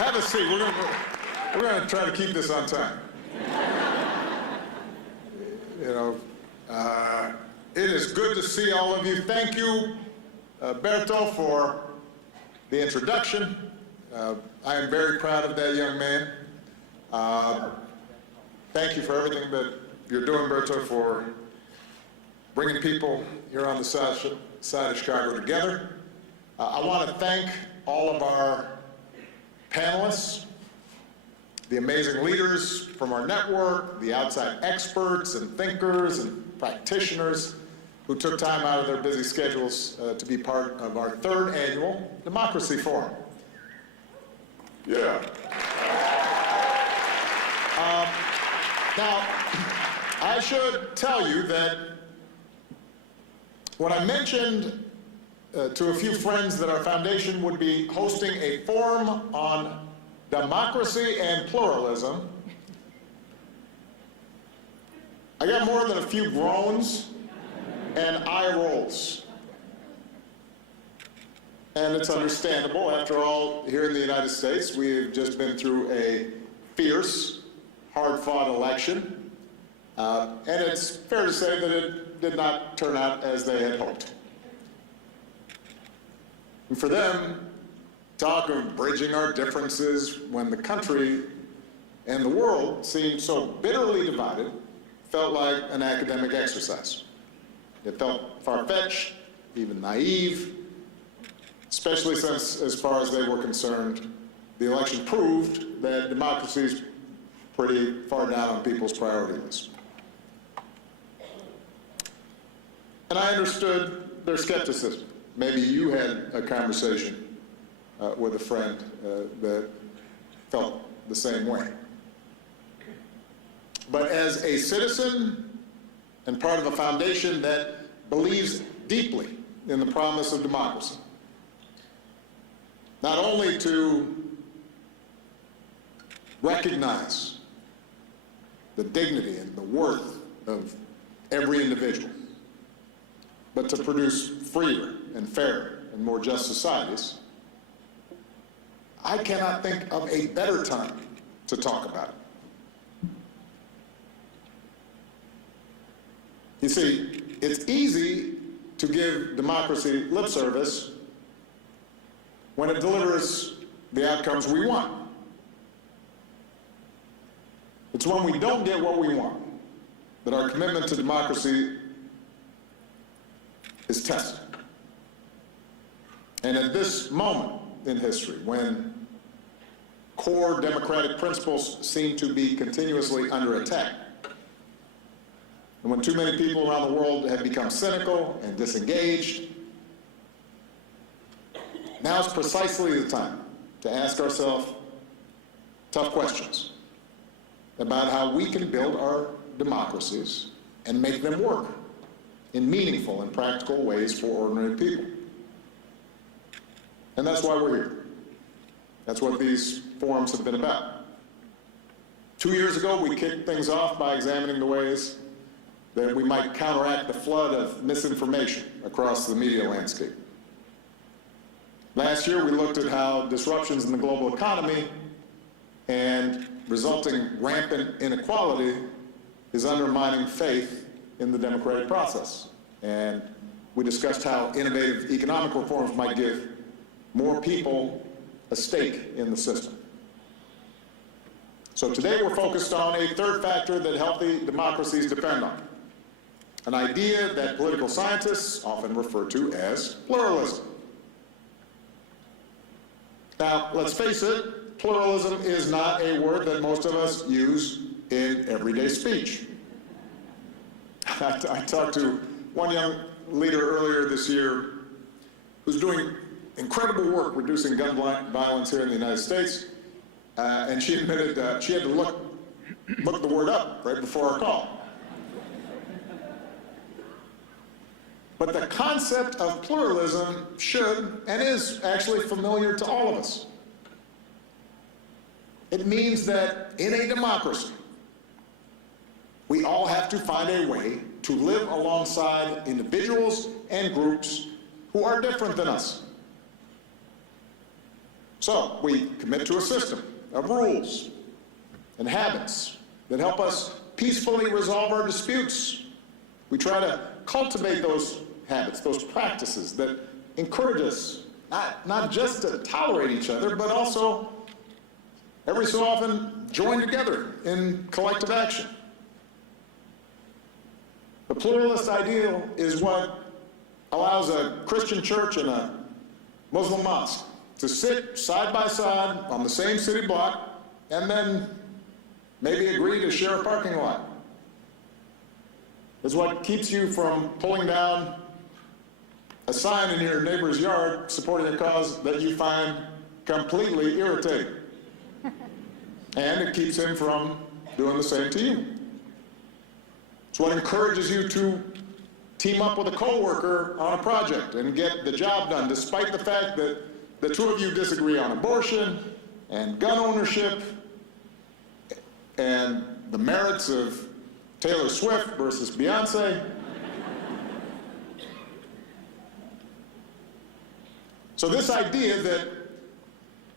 Have a seat. We're gonna try to keep this on time. It is good to see all of you. Thank you, Berto, for the introduction. I am very proud of that young man. Thank you for everything that you're doing, Berto, for bringing people here on the side of Chicago together. I want to thank all of our panelists, the amazing leaders from our network, the outside experts and thinkers and practitioners who took time out of their busy schedules to be part of our third annual Democracy Forum. Yeah. Now, I should tell you that when I mentioned to a few friends that our foundation would be hosting a forum on democracy and pluralism, I got more than a few groans and eye rolls. And it's understandable. After all, here in the United States, we've just been through a fierce, hard-fought election. And it's fair to say that it did not turn out as they had hoped. And for them, talk of bridging our differences when the country and the world seemed so bitterly divided felt like an academic exercise. It felt far-fetched, even naive, especially since, as far as they were concerned, the election proved that democracy is pretty far down on people's priority list. And I understood their skepticism. Maybe you had a conversation with a friend that felt the same way. But as a citizen and part of a foundation that believes deeply in the promise of democracy, not only to recognize the dignity and the worth of every individual, but to produce freer and fairer and more just societies, I cannot think of a better time to talk about it. You see, it's easy to give democracy lip service when it delivers the outcomes we want. It's when we don't get what we want that our commitment to democracy is tested. And at this moment in history, when core democratic principles seem to be continuously under attack, and when too many people around the world have become cynical and disengaged, now's precisely the time to ask ourselves tough questions about how we can build our democracies and make them work in meaningful and practical ways for ordinary people. And that's why we're here. That's what these forums have been about. 2 years ago, we kicked things off by examining the ways that we might counteract the flood of misinformation across the media landscape. Last year, we looked at how disruptions in the global economy and resulting rampant inequality is undermining faith in the democratic process. And we discussed how innovative economic reforms might give more people a stake in the system. So today we're focused on a third factor that healthy democracies depend on, an idea that political scientists often refer to as pluralism. Now, let's face it, pluralism is not a word that most of us use in everyday speech. I talked to one young leader earlier this year who's doing incredible work reducing gun violence here in the United States, and she admitted she had to look the word up right before our call. But the concept of pluralism should and is actually familiar to all of us. It means that in a democracy, we all have to find a way to live alongside individuals and groups who are different than us. So we commit to a system of rules and habits that help us peacefully resolve our disputes. We try to cultivate those habits, those practices that encourage us not just to tolerate each other, but also every so often join together in collective action. The pluralist ideal is what allows a Christian church and a Muslim mosque to sit side by side on the same city block and then maybe agree to share a parking lot. It's what keeps you from pulling down a sign in your neighbor's yard supporting a cause that you find completely irritating. And it keeps him from doing the same to you. It's what encourages you to team up with a coworker on a project and get the job done, despite the fact that the two of you disagree on abortion and gun ownership and the merits of Taylor Swift versus Beyonce. So this idea that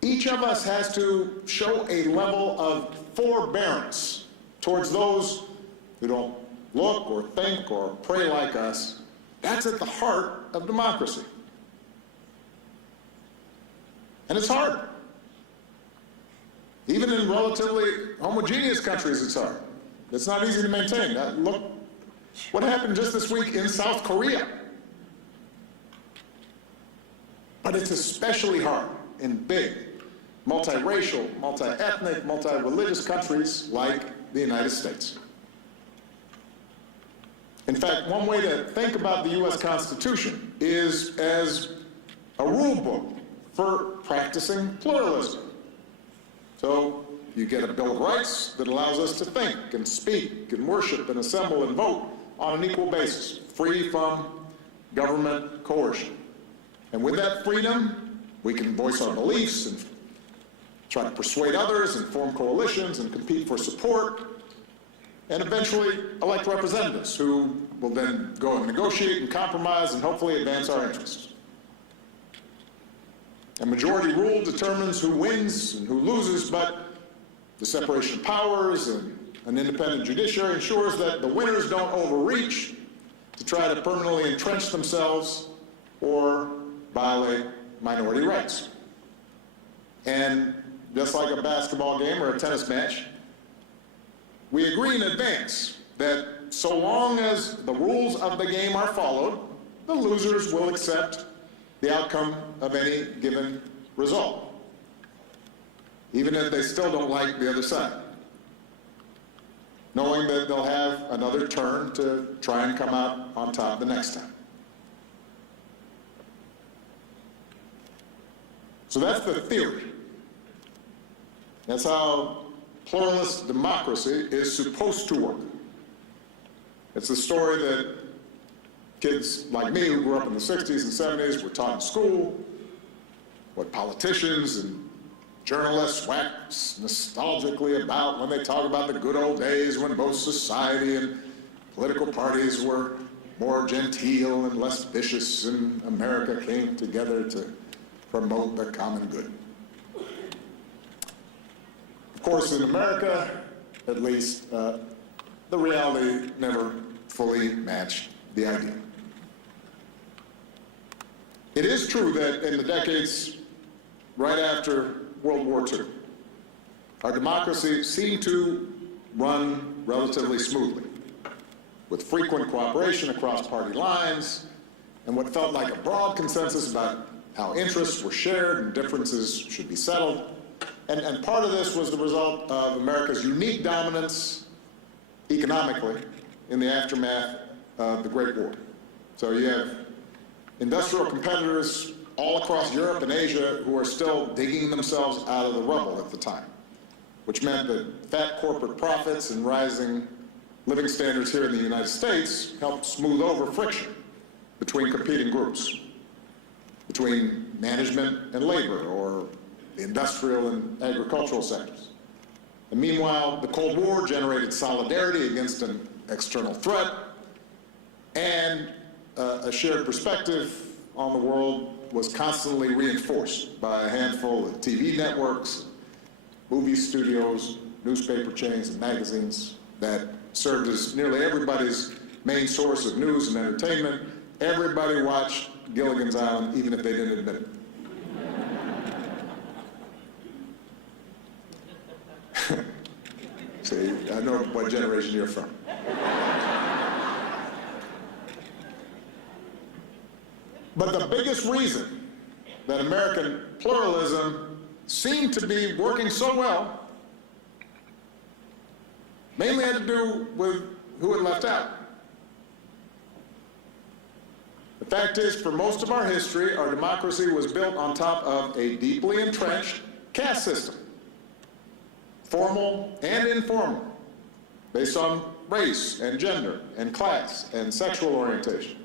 each of us has to show a level of forbearance towards those who don't look or think or pray like us, that's at the heart of democracy. And it's hard. Even in relatively homogeneous countries, it's hard. It's not easy to maintain. Look what happened just this week in South Korea. But it's especially hard in big, multiracial, multi-ethnic, multi-religious countries like the United States. In fact, one way to think about the U.S. Constitution is as a rule book for practicing pluralism. So you get a Bill of Rights that allows us to think and speak and worship and assemble and vote on an equal basis, free from government coercion. And with that freedom, we can voice our beliefs and try to persuade others and form coalitions and compete for support and eventually elect representatives who will then go and negotiate and compromise and hopefully advance our interests. A majority rule determines who wins and who loses, but the separation of powers and an independent judiciary ensures that the winners don't overreach to try to permanently entrench themselves or violate minority rights. And just like a basketball game or a tennis match, we agree in advance that so long as the rules of the game are followed, the losers will accept the outcome of any given result, even if they still don't like the other side, knowing that they'll have another turn to try and come out on top the next time. So that's the theory. That's how pluralist democracy is supposed to work. It's the story that kids like me who grew up in the 60s and 70s were taught in school, what politicians and journalists wax nostalgically about when they talk about the good old days when both society and political parties were more genteel and less vicious and America came together to promote the common good. Of course, in America, at least, the reality never fully matched the idea. It is true that in the decades right after World War II, our democracy seemed to run relatively smoothly, with frequent cooperation across party lines and what felt like a broad consensus about how interests were shared and differences should be settled. And part of this was the result of America's unique dominance economically in the aftermath of the Great War. So you have industrial competitors all across Europe and Asia who are still digging themselves out of the rubble at the time, which meant that fat corporate profits and rising living standards here in the United States helped smooth over friction between competing groups, between management and labor, or the industrial and agricultural sectors. And meanwhile, the Cold War generated solidarity against an external threat and a shared perspective on the world was constantly reinforced by a handful of TV networks, movie studios, newspaper chains, and magazines that served as nearly everybody's main source of news and entertainment. Everybody watched Gilligan's Island, even if they didn't admit it. See, I know what generation you're from. But the biggest reason that American pluralism seemed to be working so well mainly had to do with who it left out. The fact is, for most of our history, our democracy was built on top of a deeply entrenched caste system, formal and informal, based on race and gender and class and sexual orientation.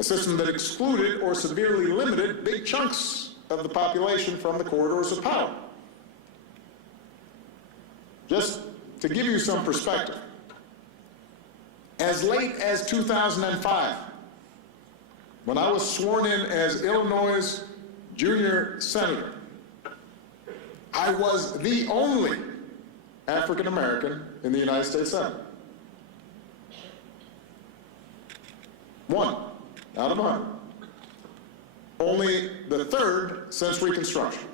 A system that excluded or severely limited big chunks of the population from the corridors of power. Just to give you some perspective, as late as 2005, when I was sworn in as Illinois' junior senator, I was the only African American in the United States Senate. One out of 100. Only the third since Reconstruction.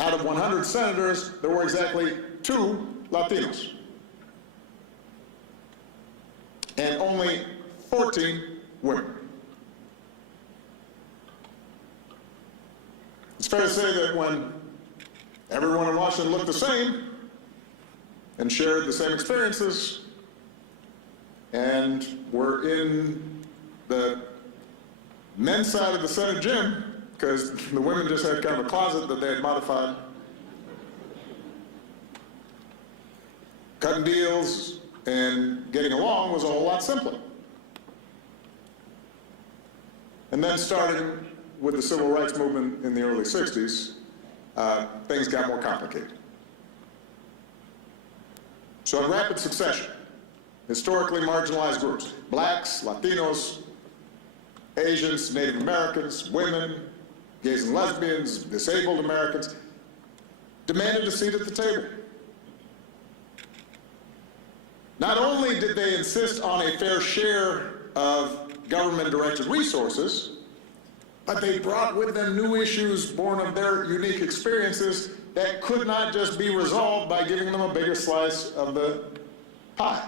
Out of 100 senators, there were exactly 2 Latinos. And only 14 women. It's fair to say that when everyone in Washington looked the same and shared the same experiences and were in the men's side of the Senate gym, because the women just had kind of a closet that they had modified, cutting deals and getting along was a whole lot simpler. And then starting with the civil rights movement in the early 60s, things got more complicated. So in rapid succession, historically marginalized groups, blacks, Latinos, Asians, Native Americans, women, gays and lesbians, disabled Americans, demanded a seat at the table. Not only did they insist on a fair share of government-directed resources, but they brought with them new issues born of their unique experiences that could not just be resolved by giving them a bigger slice of the pie.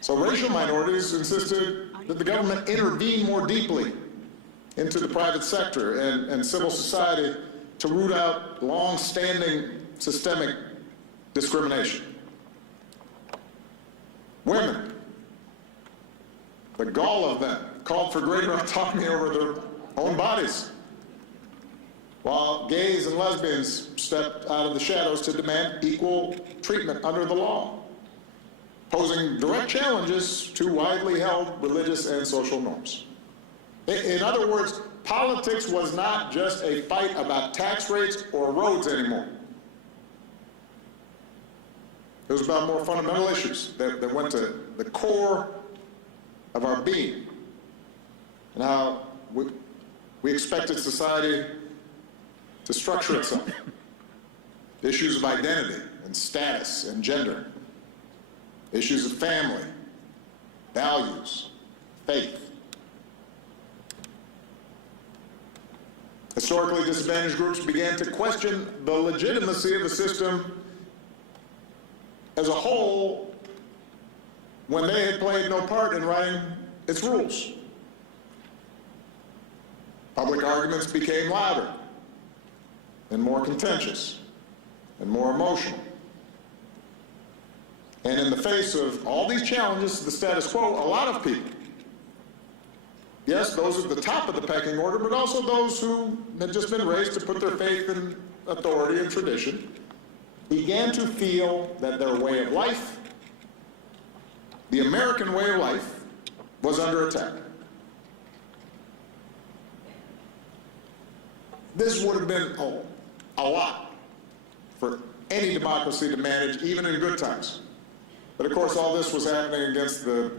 So racial minorities insisted that the government intervene more deeply into the private sector and civil society to root out long-standing systemic discrimination. Women, the gall of them, called for greater autonomy over their own bodies, while gays and lesbians stepped out of the shadows to demand equal treatment under the law, posing direct challenges to widely held religious and social norms. In other words, politics was not just a fight about tax rates or roads anymore. It was about more fundamental issues that went to the core of our being and how we expected society to structure itself. Issues of identity and status and gender. Issues of family, values, faith. Historically disadvantaged groups began to question the legitimacy of the system as a whole when they had played no part in writing its rules. Public arguments became louder and more contentious and more emotional. And in the face of all these challenges to the status quo, a lot of people, yes, those at the top of the pecking order, but also those who had just been raised to put their faith in authority and tradition, began to feel that their way of life, the American way of life, was under attack. This would have been a lot for any democracy to manage, even in good times. But of course, all this was happening against the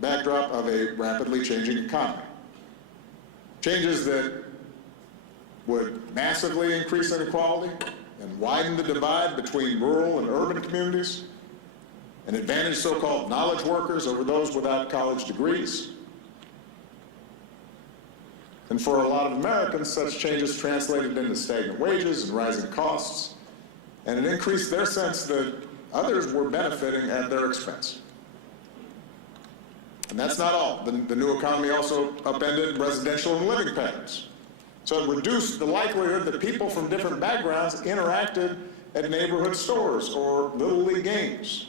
backdrop of a rapidly changing economy. Changes that would massively increase inequality and widen the divide between rural and urban communities, and advantage so-called knowledge workers over those without college degrees. And for a lot of Americans, such changes translated into stagnant wages and rising costs, and it increased their sense that others were benefiting at their expense. And that's not all. The new economy also upended residential and living patterns. So it reduced the likelihood that people from different backgrounds interacted at neighborhood stores or Little League games.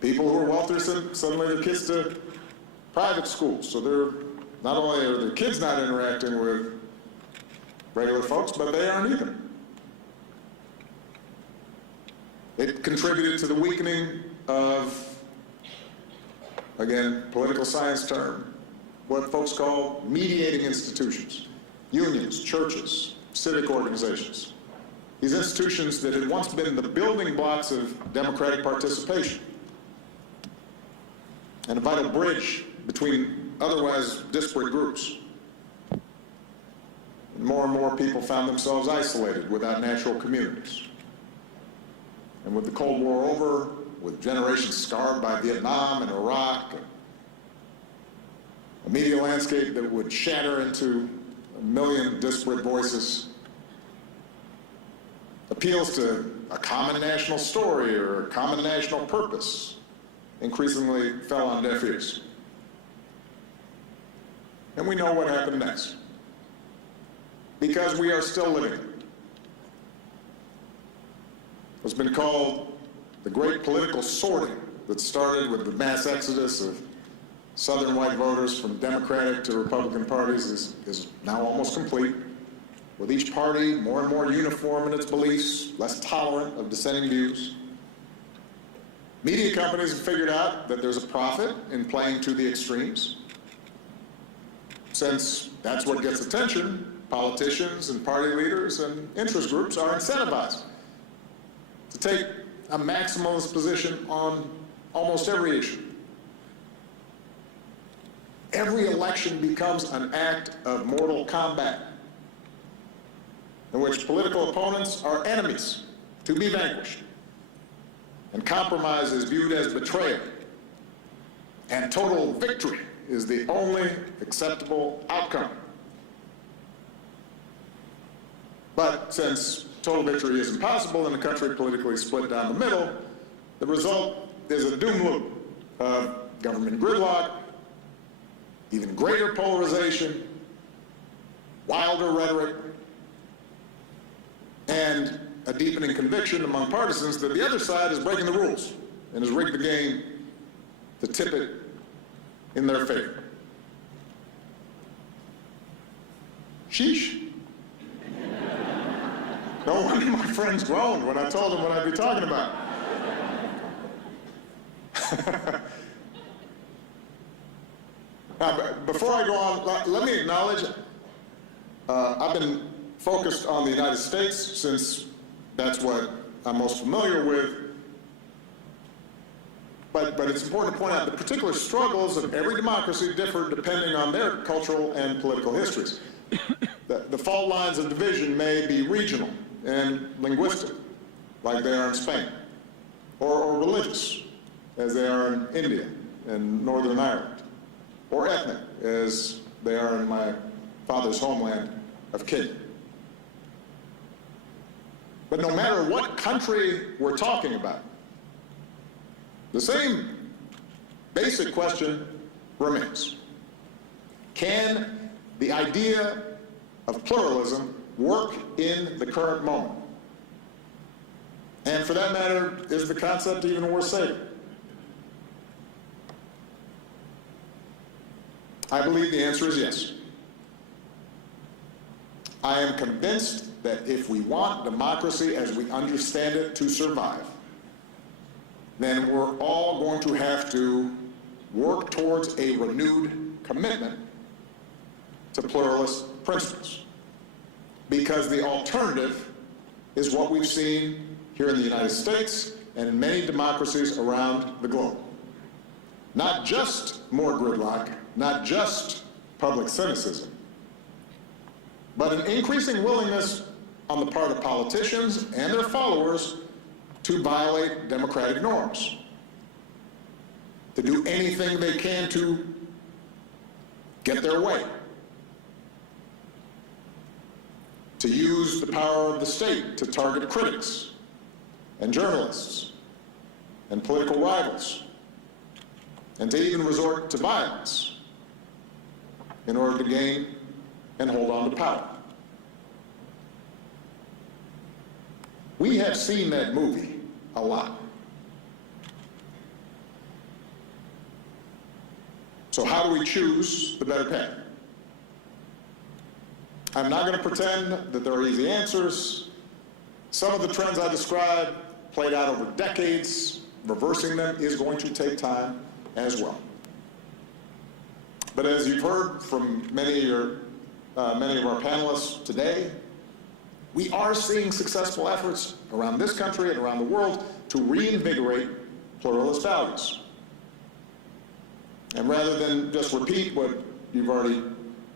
People who are wealthier send suddenly their kids to private schools, so they're not only are their kids not interacting with regular folks, but they aren't either. It contributed to the weakening of, again, political science term, what folks call mediating institutions, unions, churches, civic organizations. These institutions that had once been the building blocks of democratic participation and a vital bridge between otherwise disparate groups. And more people found themselves isolated without natural communities. And with the Cold War over, with generations scarred by Vietnam and Iraq, a media landscape that would shatter into a million disparate voices, appeals to a common national story or a common national purpose increasingly fell on deaf ears. And we know what happened next, because we are still living it. What's been called the great political sorting that started with the mass exodus of Southern white voters from Democratic to Republican parties is now almost complete, with each party more and more uniform in its beliefs, less tolerant of dissenting views. Media companies have figured out that there's a profit in playing to the extremes. Since that's what gets attention, politicians and party leaders and interest groups are incentivized to take a maximalist position on almost every issue. Every election becomes an act of mortal combat in which political opponents are enemies to be vanquished, and compromise is viewed as betrayal, and total victory is the only acceptable outcome. But since total victory is impossible in a country politically split down the middle, the result is a doom loop of government gridlock, even greater polarization, wilder rhetoric, and a deepening conviction among partisans that the other side is breaking the rules and has rigged the game to tip it in their favor. Sheesh. No wonder my friends groaned when I told them what I'd be talking about. Now, before I go on, let me acknowledge I've been focused on the United States since that's what I'm most familiar with. But it's important to point out the particular struggles of every democracy differ depending on their cultural and political histories. The fault lines of division may be regional and linguistic, like they are in Spain, or religious, as they are in India and Northern Ireland, or ethnic, as they are in my father's homeland of Kenya. But no matter what country we're talking about, the same basic question remains. Can the idea of pluralism work in the current moment? And for that matter, is the concept even worth saving? I believe the answer is yes. I am convinced that if we want democracy as we understand it to survive, then we're all going to have to work towards a renewed commitment to pluralist principles. Because the alternative is what we've seen here in the United States and in many democracies around the globe. Not just more gridlock, not just public cynicism, but an increasing willingness on the part of politicians and their followers to violate democratic norms, to do anything they can to get their way, to use the power of the state to target critics and journalists and political rivals, and to even resort to violence in order to gain and hold on to power. We have seen that movie a lot. So how do we choose the better path? I'm not going to pretend that there are easy answers. Some of the trends I described played out over decades. Reversing them is going to take time as well. But as you've heard from many of our panelists today, we are seeing successful efforts around this country and around the world to reinvigorate pluralist values. And rather than just repeat what you've already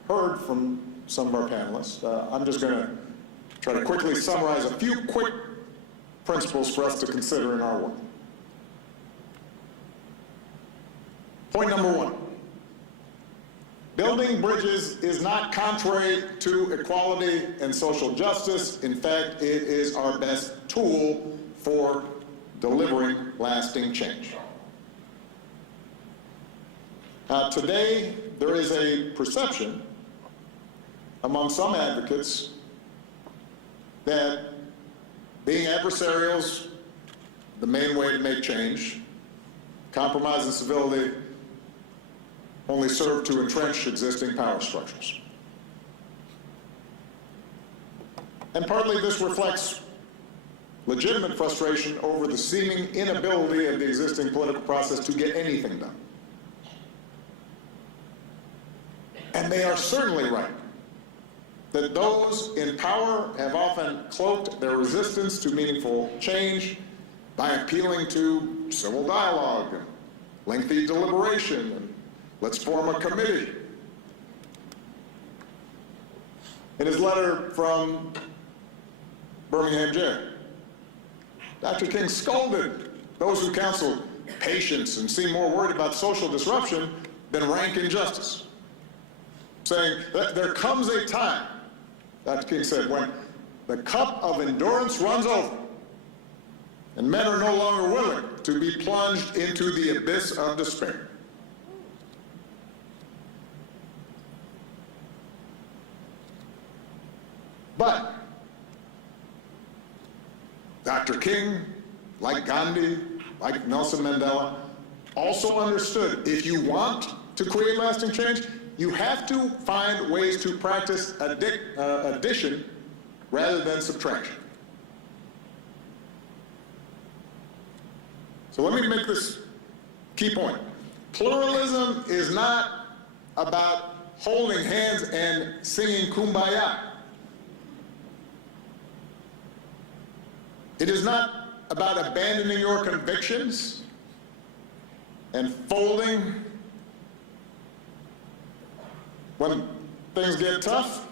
heard from some of our panelists, I'm just going to try to quickly summarize a few quick principles for us to consider in our work. Point number one, building bridges is not contrary to equality and social justice. In fact, it is our best tool for delivering lasting change. Today, there is a perception among some advocates that being adversarial is the main way to make change. Compromise and civility only serve to entrench existing power structures. And partly this reflects legitimate frustration over the seeming inability of the existing political process to get anything done. And they are certainly right that those in power have often cloaked their resistance to meaningful change by appealing to civil dialogue and lengthy deliberation and let's form a committee. In his letter from Birmingham jail, Dr. King scolded those who counseled patience and seemed more worried about social disruption than rank injustice, saying that there comes a time, Dr. King said, when the cup of endurance runs over and men are no longer willing to be plunged into the abyss of despair. But Dr. King, like Gandhi, like Nelson Mandela, also understood if you want to create lasting change, you have to find ways to practice addition rather than subtraction. So let me make this key point. Pluralism is not about holding hands and singing Kumbaya. It is not about abandoning your convictions and folding when things get tough.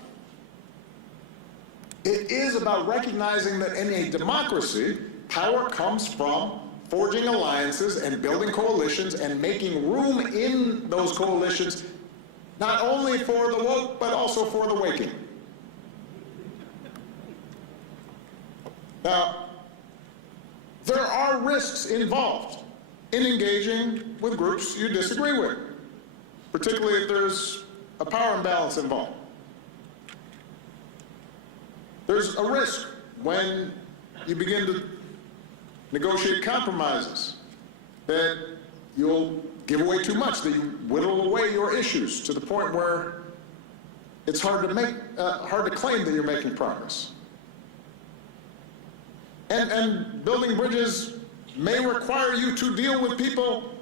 It is about recognizing that in a democracy, power comes from forging alliances and building coalitions and making room in those coalitions, not only for the woke, but also for the waking. Now, there are risks involved in engaging with groups you disagree with, particularly if there's a power imbalance involved. There's a risk when you begin to negotiate compromises that you'll give away too much, that you whittle away your issues to the point where it's hard to claim that you're making progress. And building bridges may require you to deal with people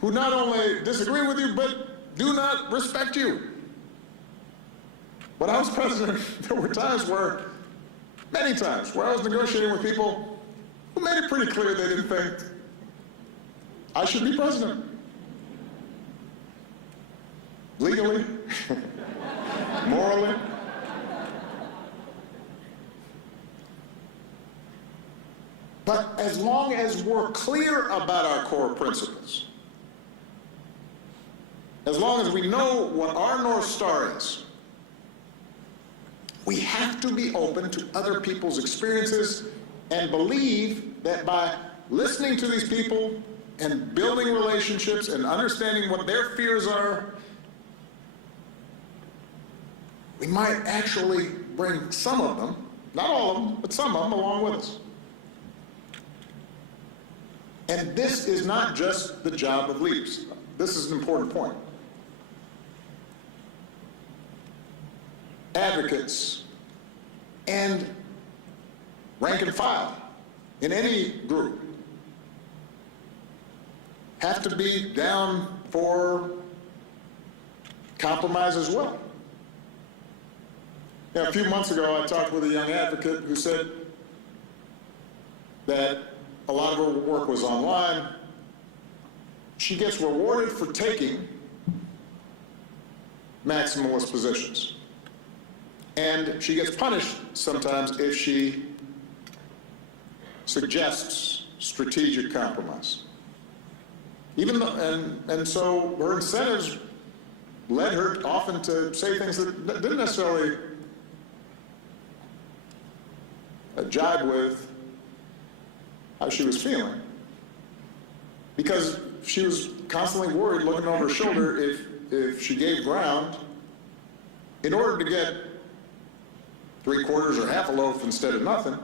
who not only disagree with you, but do not respect you. When I was president, there were times many times, where I was negotiating with people who made it pretty clear they didn't think I should be president. Legally, morally. But as long as we're clear about our core principles, as long as we know what our North Star is, we have to be open to other people's experiences and believe that by listening to these people and building relationships and understanding what their fears are, we might actually bring some of them, not all of them, but some of them along with us. And this is not just the job of leaders. This is an important point. Advocates and rank and file in any group have to be down for compromise as well. A few months ago, I talked with a young advocate who said that a lot of her work was online. She gets rewarded for taking maximalist positions. And she gets punished sometimes if she suggests strategic compromise. Even though, and so her incentives led her often to say things that didn't necessarily jibe with how she was feeling, because she was constantly worried, looking over her shoulder, if she gave ground, in order to get 3/4 or half a loaf instead of nothing,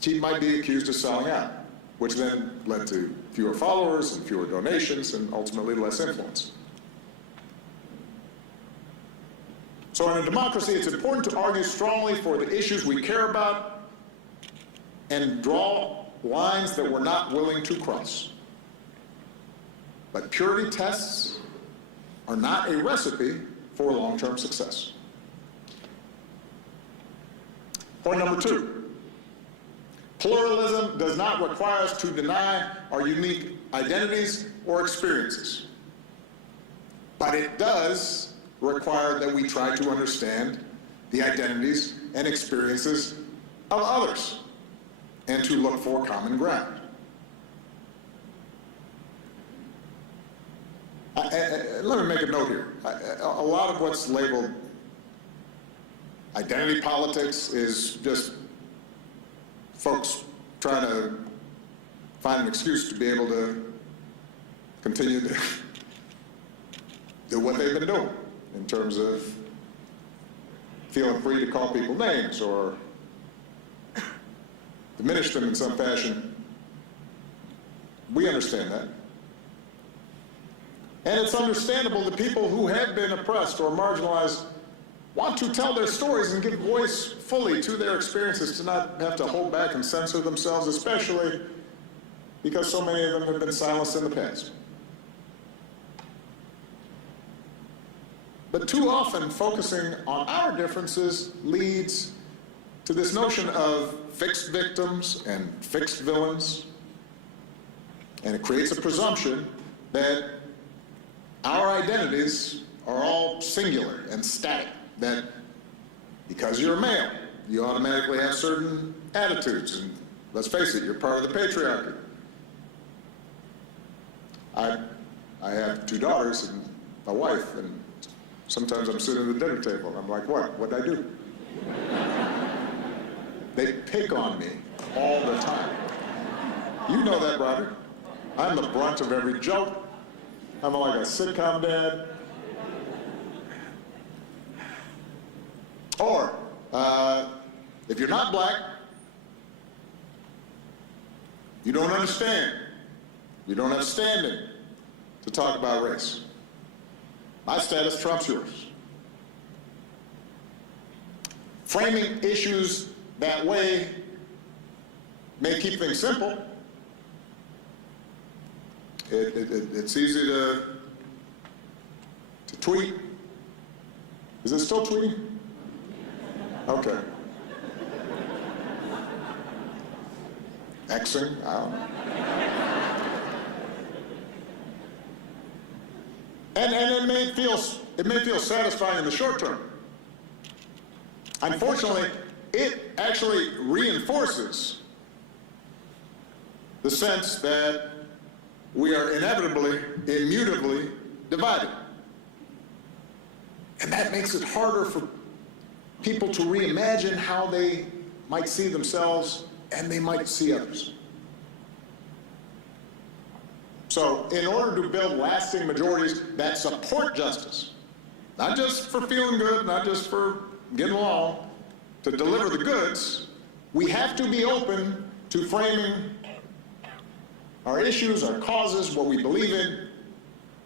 she might be accused of selling out, which then led to fewer followers and fewer donations and ultimately less influence. So in a democracy, it's important to argue strongly for the issues we care about and draw lines that we're not willing to cross. But purity tests are not a recipe for long-term success. Point number 2, pluralism does not require us to deny our unique identities or experiences, but it does require that we try to understand the identities and experiences of others and to look for common ground. Let me make a note here. A lot of what's labeled identity politics is just folks trying to find an excuse to be able to continue to do what they've been doing in terms of feeling free to call people names or diminish them in some fashion. We understand that. And it's understandable that people who have been oppressed or marginalized want to tell their stories and give voice fully to their experiences, to not have to hold back and censor themselves, especially because so many of them have been silenced in the past. But too often, focusing on our differences leads to this notion of fixed victims and fixed villains, and it creates a presumption that our identities are all singular and static, that because you're a male, you automatically have certain attitudes, and let's face it, you're part of the patriarchy. I have 2 daughters and a wife, and sometimes I'm sitting at the dinner table and I'm like, what'd I do? They pick on me all the time. You know that, Robert. I'm the brunt of every joke. I'm like a sitcom dad. Or, if you're not black, you don't understand. You don't have standing to talk about race. My status trumps yours. Framing issues that way may keep things simple. It's easy to tweet. Is it still tweeting? Okay. Xing, I don't know. And it may feel satisfying in the short term. Unfortunately, it actually reinforces the sense that we are inevitably, immutably divided. And that makes it harder for people to reimagine how they might see themselves and they might see others. So in order to build lasting majorities that support justice, not just for feeling good, not just for getting along, to deliver the goods, we have to be open to framing our issues, our causes, what we believe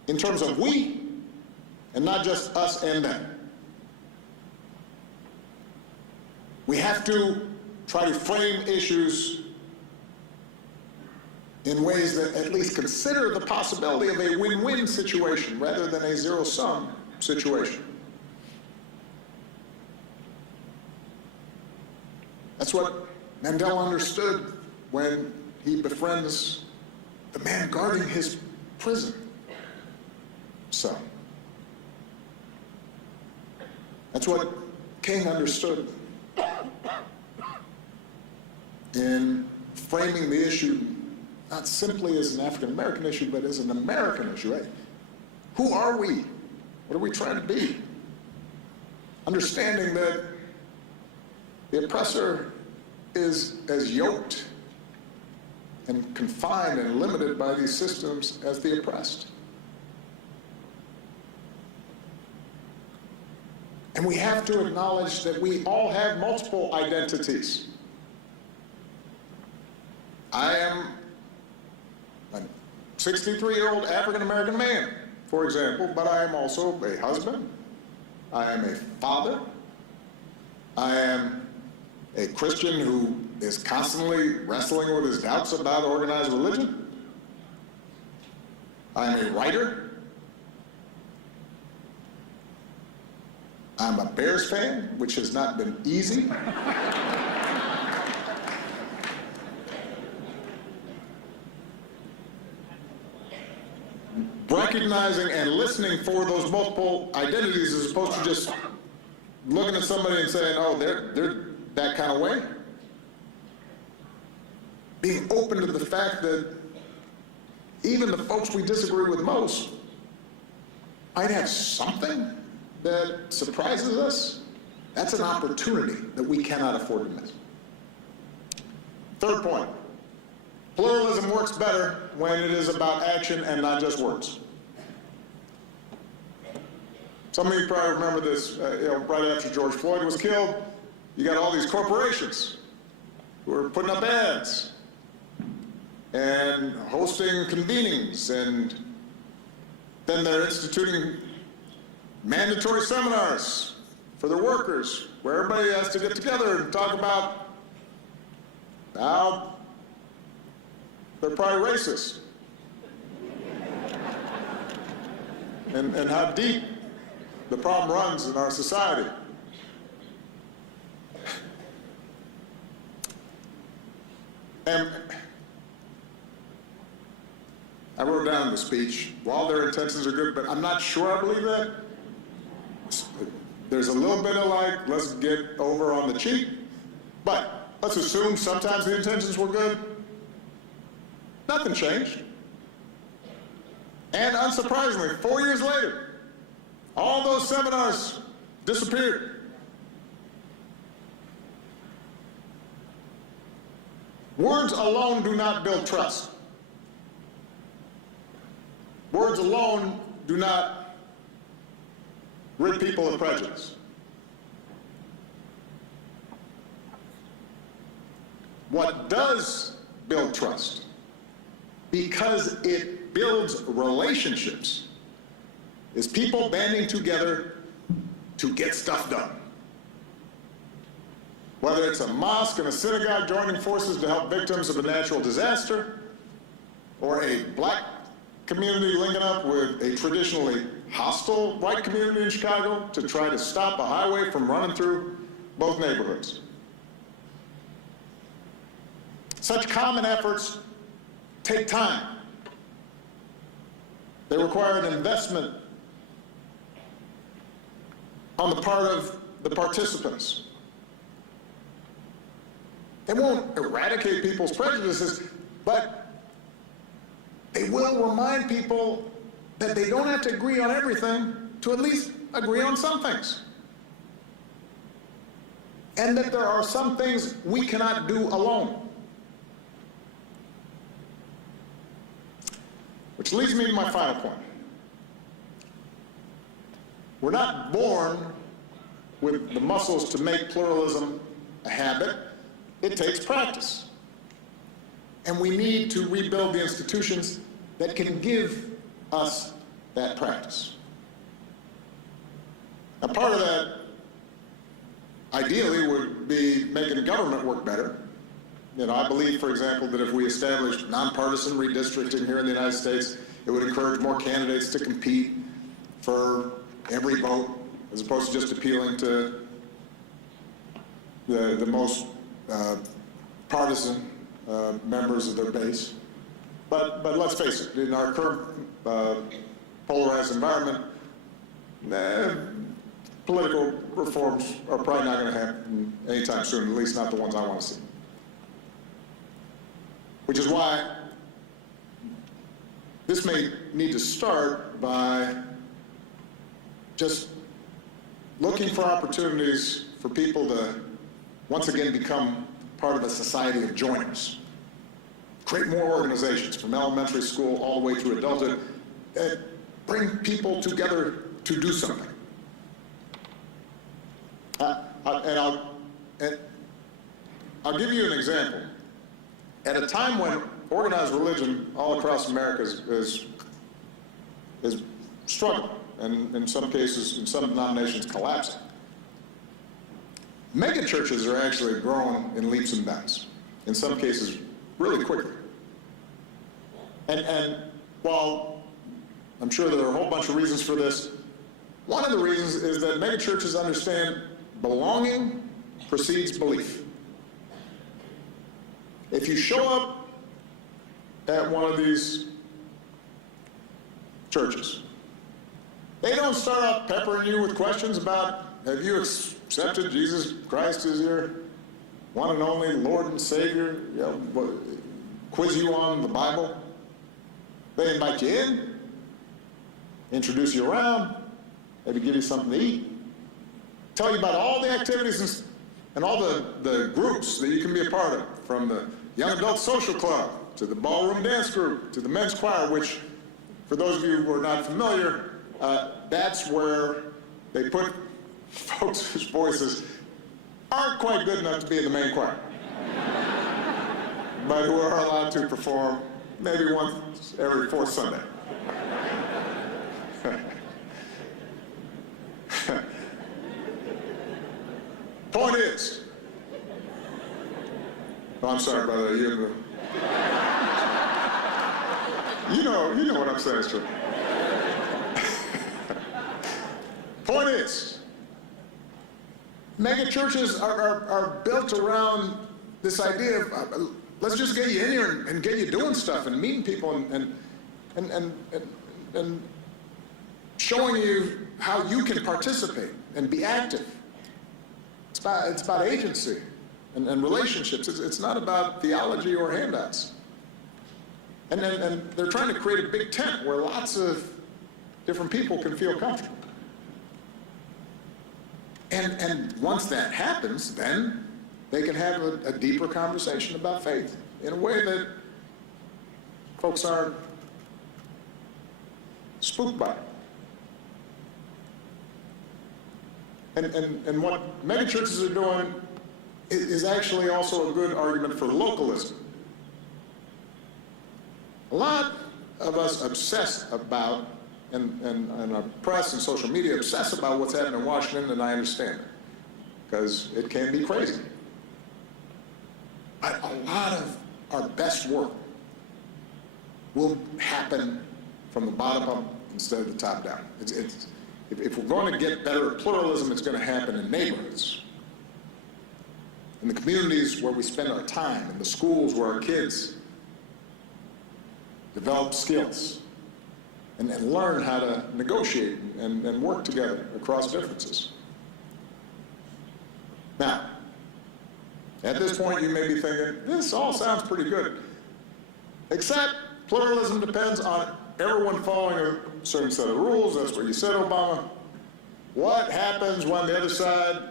in terms of we, and not just us and them. We have to try to frame issues in ways that at least consider the possibility of a win-win situation rather than a zero-sum situation. That's what Mandela understood when he befriends the man guarding his prison cell. That's what King understood in framing the issue not simply as an African-American issue, but as an American issue. Right? Who are we? What are we trying to be? Understanding that the oppressor is as yoked and confined and limited by these systems as the oppressed. And we have to acknowledge that we all have multiple identities. I am a 63-year-old African-American man, for example, but I am also a husband, I am a father, I am a Christian who is constantly wrestling with his doubts about organized religion, I am a writer, I'm a Bears fan, which has not been easy. Recognizing and listening for those multiple identities as opposed to just looking at somebody and saying, oh, they're that kind of way. Being open to the fact that even the folks we disagree with most might have something that surprises us. That's an opportunity that we cannot afford to miss. Third point. Pluralism works better when it is about action and not just words. Some of you probably remember this, right after George Floyd was killed, you got all these corporations who are putting up ads and hosting convenings, and then they're instituting mandatory seminars for their workers where everybody has to get together and talk about how they're probably racist. And how deep the problem runs in our society. And I wrote down the speech, while their intentions are good, but I'm not sure I believe that. There's a little bit of like, let's get over on the cheap, but let's assume sometimes the intentions were good. Nothing changed. And unsurprisingly, 4 years later, all those seminars disappeared. Words alone do not build trust. Words alone do not rid people of prejudice. What does build trust, because it builds relationships, is people banding together to get stuff done. Whether it's a mosque and a synagogue joining forces to help victims of a natural disaster, or a black community linking up with a traditionally hostile white community in Chicago to try to stop a highway from running through both neighborhoods. Such common efforts take time. They require an investment on the part of the participants. They won't eradicate people's prejudices, but they will remind people that they don't have to agree on everything to at least agree on some things. And that there are some things we cannot do alone. Which leads me to my final point. We're not born with the muscles to make pluralism a habit. It takes practice. And we need to rebuild the institutions that can give us that practice. Now, part of that, ideally, would be making government work better. You know, I believe, for example, that if we established nonpartisan redistricting here in the United States, it would encourage more candidates to compete for every vote, as opposed to just appealing to the most partisan members of their base. But let's face it, in our current polarized environment, political reforms are probably not going to happen anytime soon, at least not the ones I want to see. Which is why this may need to start by just looking for opportunities for people to once again become part of a society of joiners. Create more organizations from elementary school all the way through adulthood that bring people together to do something. I'll give you an example. At a time when organized religion all across America is struggling, and in some cases, in some denominations, collapsing, mega churches are actually growing in leaps and bounds, in some cases really quickly. And while I'm sure there are a whole bunch of reasons for this, one of the reasons is that mega churches understand belonging precedes belief. If you show up at one of these churches, they don't start out peppering you with questions about, have you accepted Jesus Christ as your one and only Lord and Savior? You know, quiz you on the Bible. They invite you in, introduce you around, maybe give you something to eat, tell you about all the activities and all the groups that you can be a part of, from the Young Adult Social Club to the Ballroom Dance Group to the Men's Choir, which, for those of you who are not familiar, that's where they put folks whose voices aren't quite good enough to be in the main choir, but who are allowed to perform maybe once every fourth Sunday. Point is, oh, I'm sorry, brother, you know what I'm saying is true. Point is, mega churches are built around this idea of let's just get you in here and get you doing stuff and meeting people and showing you how you can participate and be active. It's about agency and relationships. It's not about theology or handouts. And they're trying to create a big tent where lots of different people can feel comfortable. And once that happens, then they can have a deeper conversation about faith in a way that folks aren't spooked by. And what megachurches are doing is actually also a good argument for localism. A lot of us obsess about, and our press and social media obsess about what's happening in Washington, and I understand it, because it can be crazy. But a lot of our best work will happen from the bottom up instead of the top down. If we're going to get better at pluralism, it's going to happen in neighborhoods. in the communities where we spend our time, in the schools where our kids develop skills and learn how to negotiate and work together across differences. Now, at this point, you may be thinking, this all sounds pretty good, except pluralism depends on everyone following a certain set of rules. That's what you said, Obama. What happens when the other side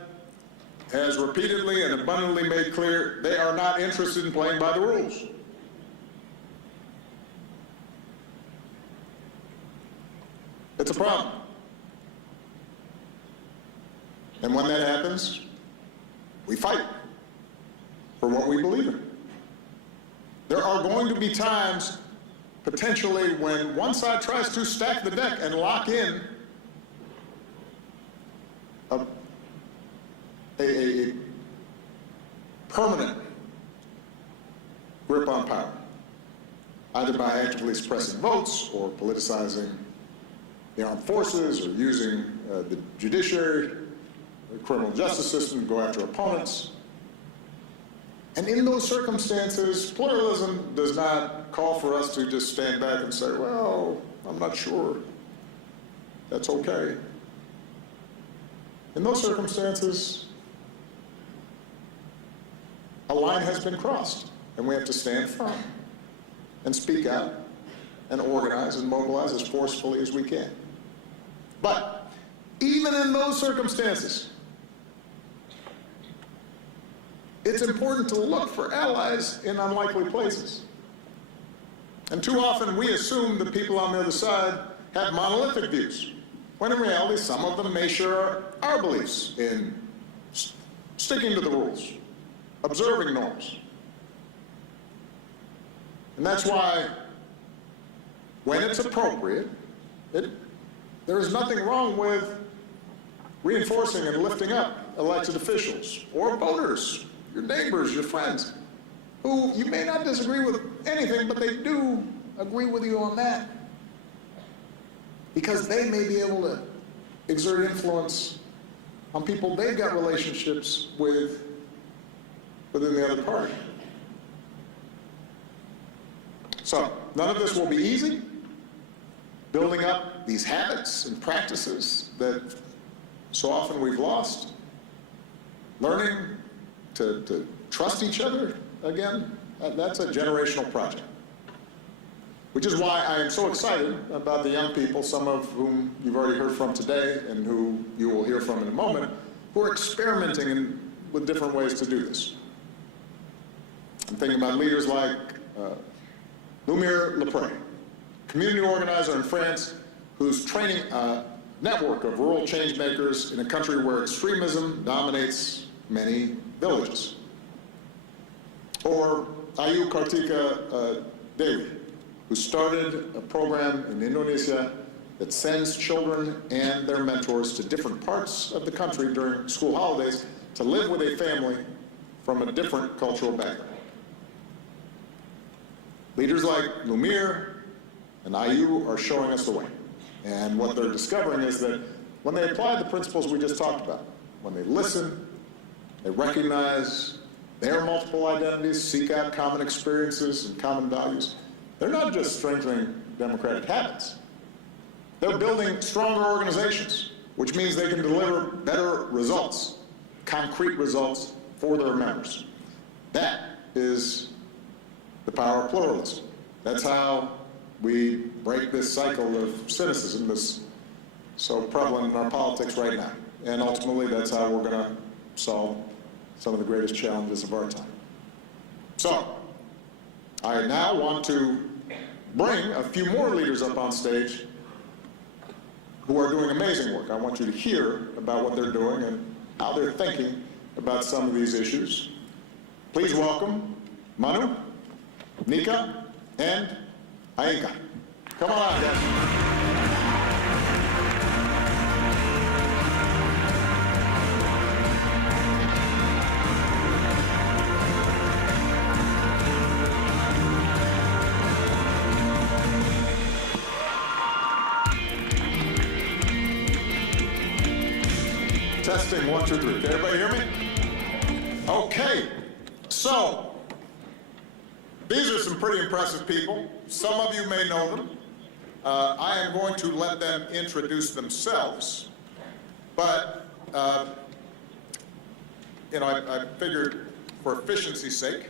has repeatedly and abundantly made clear they are not interested in playing by the rules? It's a problem. And when that happens, we fight for what we believe in. There are going to be times, potentially, when one side tries to stack the deck and lock in a permanent grip on power, either by actively suppressing votes or politicizing the armed forces or using the judiciary, the criminal justice system to go after opponents. And in those circumstances, pluralism does not call for us to just stand back and say, well, I'm not sure. That's okay. In those circumstances, a line has been crossed, and we have to stand firm and speak out and organize and mobilize as forcefully as we can. But even in those circumstances, it's important to look for allies in unlikely places. And too often we assume the people on the other side have monolithic views, when in reality some of them may share our beliefs in sticking to the rules, observing norms. And that's why, when it's appropriate, there is nothing wrong with reinforcing and lifting up elected officials or voters, your neighbors, your friends, who you may not disagree with anything, but they do agree with you on that. Because they may be able to exert influence on people they've got relationships with within the other party. So, none of this will be easy. Building up these habits and practices that so often we've lost. Learning to trust each other again, that's a generational project. Which is why I am so excited about the young people, some of whom you've already heard from today and who you will hear from in a moment, who are experimenting with different ways to do this. I'm thinking about leaders like Lumiere Lepre, community organizer in France who's training a network of rural change makers in a country where extremism dominates many villages. Or Ayu Kartika Dewi, who started a program in Indonesia that sends children and their mentors to different parts of the country during school holidays to live with a family from a different cultural background. Leaders like Lumiere and Ayu are showing us the way. And what they're discovering is that when they apply the principles we just talked about, when they listen, they recognize their multiple identities, seek out common experiences and common values, they're not just strengthening democratic habits. They're building stronger organizations, which means they can deliver better results, concrete results for their members. That is the power of pluralism. That's how we break this cycle of cynicism that's so prevalent in our politics right now. And ultimately, that's how we're going to solve some of the greatest challenges of our time. So, I now want to bring a few more leaders up on stage who are doing amazing work. I want you to hear about what they're doing and how they're thinking about some of these issues. Please welcome Manu, Nika, and Ainka. Come on, guys. Testing, 1, 2, 3. Can everybody hear me? Okay, so these are some pretty impressive people. Some of you may know them. I am going to let them introduce themselves, but you know, I figured for efficiency's sake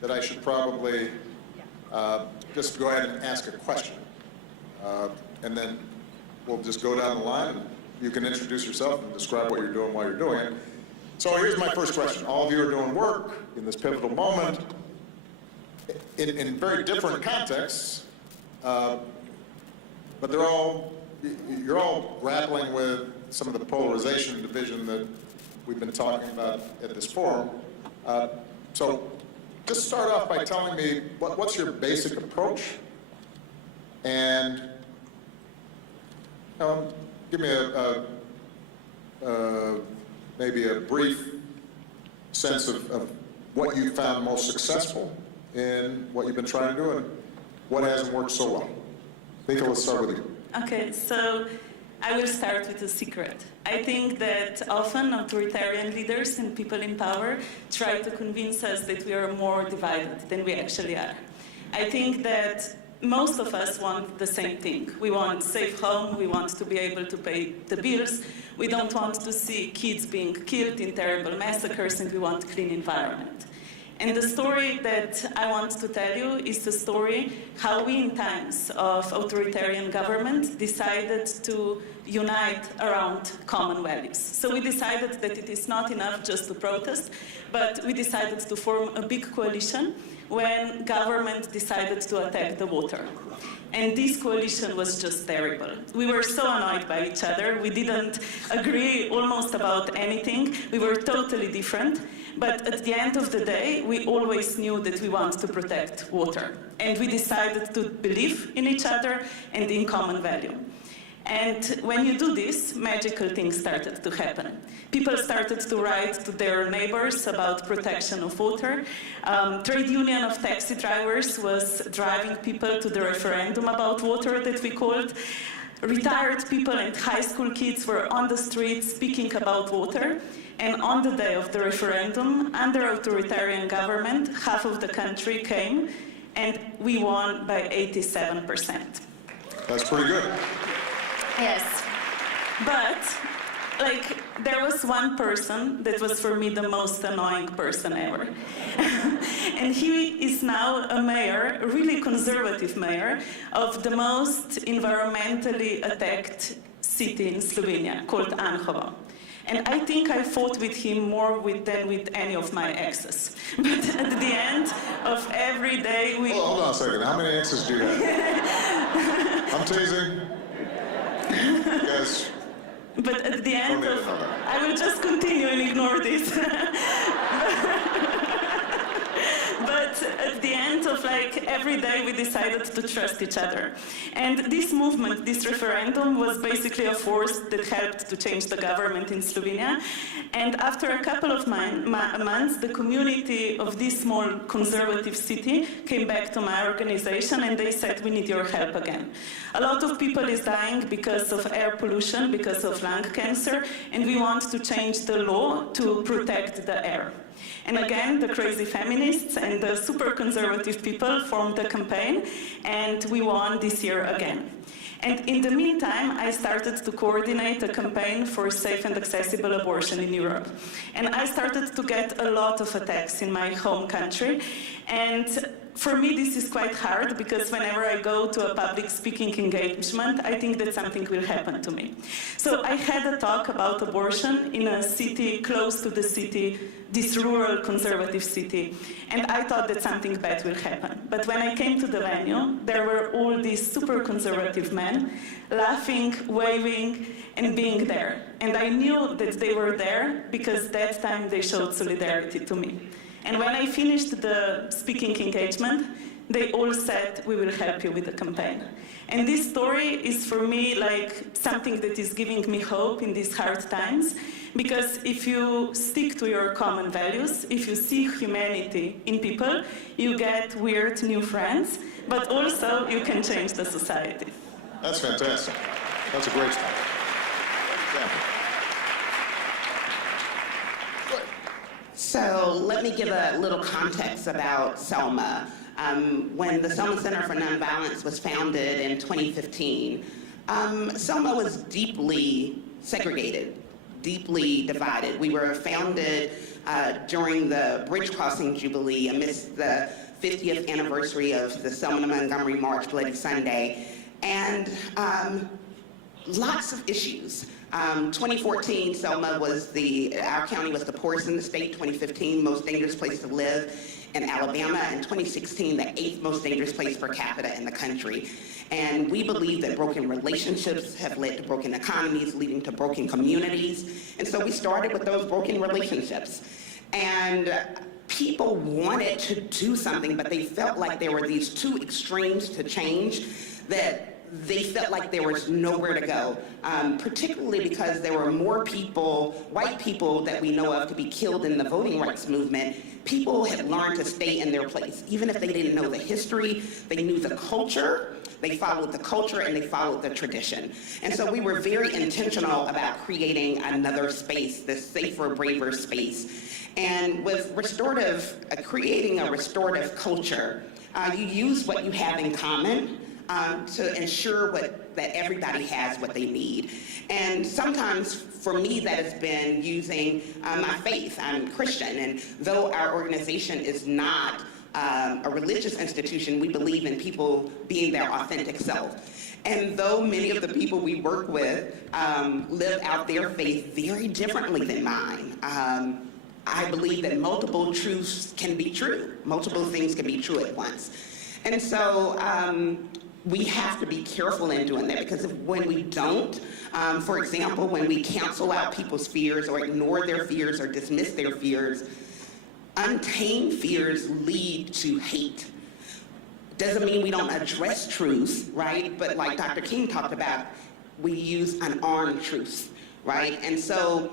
that I should probably just go ahead and ask a question, and then we'll just go down the line and you can introduce yourself and describe what you're doing while you're doing it. So here's my first question. All of you are doing work in this pivotal moment in very different contexts, but you're all grappling with some of the polarization and division that we've been talking about at this forum. So just start off by telling me what's your basic approach, and give me maybe a brief sense of what you found most successful in what you've been trying to do and what hasn't worked so well. Vika, let's start with you. Okay, so I will start with a secret. I think that often authoritarian leaders and people in power try to convince us that we are more divided than we actually are. I think that most of us want the same thing. We want a safe home, we want to be able to pay the bills, we don't want to see kids being killed in terrible massacres, and we want a clean environment. And the story that I want to tell you is the story how we, in times of authoritarian government, decided to unite around common values. So we decided that it is not enough just to protest, but we decided to form a big coalition when government decided to attack the water. And this coalition was just terrible. We were so annoyed by each other. We didn't agree almost about anything. We were totally different. But at the end of the day, we always knew that we want to protect water. And we decided to believe in each other and in common value. And when you do this, magical things started to happen. People started to write to their neighbors about protection of water. Trade union of taxi drivers was driving people to the referendum about water that we called. Retired people and high school kids were on the streets speaking about water. And on the day of the referendum, under authoritarian government, half of the country came, and we won by 87%. That's pretty good. Yes, but there was one person that was for me the most annoying person ever. And he is now a mayor, a really conservative mayor, of the most environmentally attacked city in Slovenia, called Anhovo. And I think I fought with him more than with any of my exes. But at the end of every day we... Hold on a second, how many exes do you have? I'm teasing. Yes. But at the end of... I will just continue and ignore this. But at the end of every day we decided to trust each other. And this movement, this referendum, was basically a force that helped to change the government in Slovenia. And after a couple of months, the community of this small conservative city came back to my organization and they said, we need your help again. A lot of people is dying because of air pollution, because of lung cancer, and we want to change the law to protect the air. And again, the crazy feminists and the super conservative people formed a campaign, and we won this year again. And in the meantime, I started to coordinate a campaign for safe and accessible abortion in Europe. And I started to get a lot of attacks in my home country. And for me, this is quite hard, because whenever I go to a public speaking engagement, I think that something will happen to me. So I had a talk about abortion in a city close to the city, this rural conservative city, and I thought that something bad will happen. But when I came to the venue, there were all these super conservative men laughing, waving, and being there. And I knew that they were there because that time they showed solidarity to me. And when I finished the speaking engagement, they all said, we will help you with the campaign. And this story is for me something that is giving me hope in these hard times, because if you stick to your common values, if you see humanity in people, you get weird new friends, but also you can change the society. That's fantastic. That's a great story. Yeah. So let me give a little context about Selma. When the Selma Center for Nonviolence was founded in 2015, Selma was deeply segregated, deeply divided. We were founded during the Bridge Crossing Jubilee amidst the 50th anniversary of the Selma to Montgomery March, Bloody Sunday, and lots of issues. 2014, Selma was our county was the poorest in the state. 2015, most dangerous place to live in Alabama. And 2016, the 8th most dangerous place per capita in the country. And we believe that broken relationships have led to broken economies, leading to broken communities. And so we started with those broken relationships. And people wanted to do something, but they felt like there were these two extremes to change that they felt like there was nowhere to go, particularly because there were more people, white people that we know of, to be killed in the voting rights movement. People had learned to stay in their place. Even if they didn't know the history, they knew the culture, they followed the culture, and they followed the tradition. And so we were very intentional about creating another space, this safer, braver space. And with creating a restorative culture, you use what you have in common to ensure that everybody has what they need. And sometimes, for me, that has been using my faith. I'm Christian, and though our organization is not a religious institution, we believe in people being their authentic self. And though many of the people we work with live out their faith very differently than mine, I believe that multiple truths can be true. Multiple things can be true at once. And so we have to be careful in doing that, because when we don't, for example, when we cancel out people's fears or ignore their fears or dismiss their fears, untamed fears lead to hate. Doesn't mean we don't address truth, right? But like Dr. King talked about, we use unarmed truth, right? And so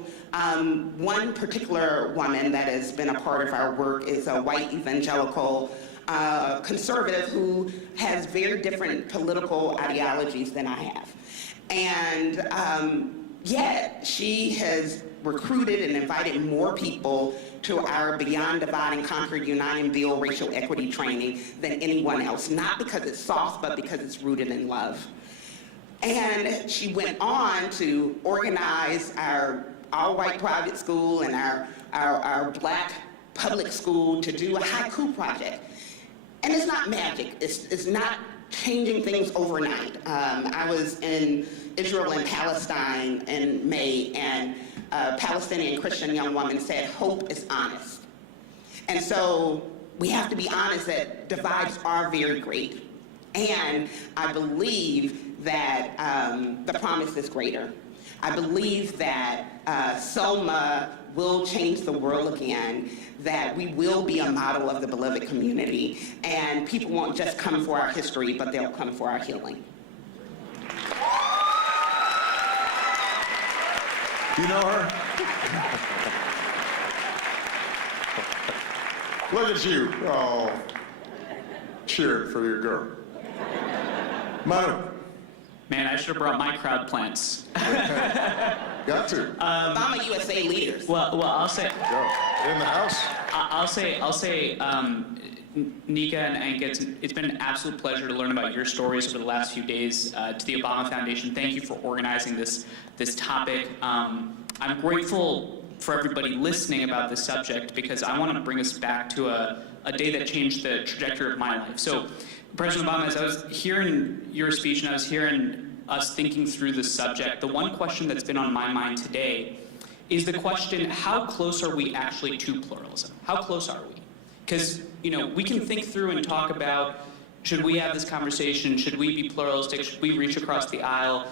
one particular woman that has been a part of our work is a white evangelical conservative who has very different political ideologies than I have. And yet she has recruited and invited more people to our Beyond Divide and Conquer, Unite and Build racial equity training than anyone else, not because it's soft, but because it's rooted in love. And she went on to organize our all-white private school and our black public school to do a haiku project. And it's not magic. It's not changing things overnight. I was in Israel and Palestine in May, and a Palestinian Christian young woman said, "Hope is honest." And so we have to be honest that divides are very great. And I believe that the promise is greater. I believe that Selma will change the world again, that we will be a model of the beloved community, and people won't just come for our history, but they'll come for our healing. Do you know her? Look at you. Oh, cheering for your girl. Manu. Man, I should have brought my crowd plants. Got to. Obama USA leaders. Well, I'll say. Go. In the house. I'll say, Nika and Anka, it's been an absolute pleasure to learn about your stories over the last few days. To the Obama Foundation, thank you for organizing this topic. I'm grateful for everybody listening about this subject, because I want to bring us back to a day that changed the trajectory of my life. So, President Obama, as I was hearing your speech and I was hearing us thinking through this subject, the one question that's been on my mind today is the question, how close are we actually to pluralism? How close are we? Because, we can think through and talk about, should we have this conversation? Should we be pluralistic? Should we reach across the aisle?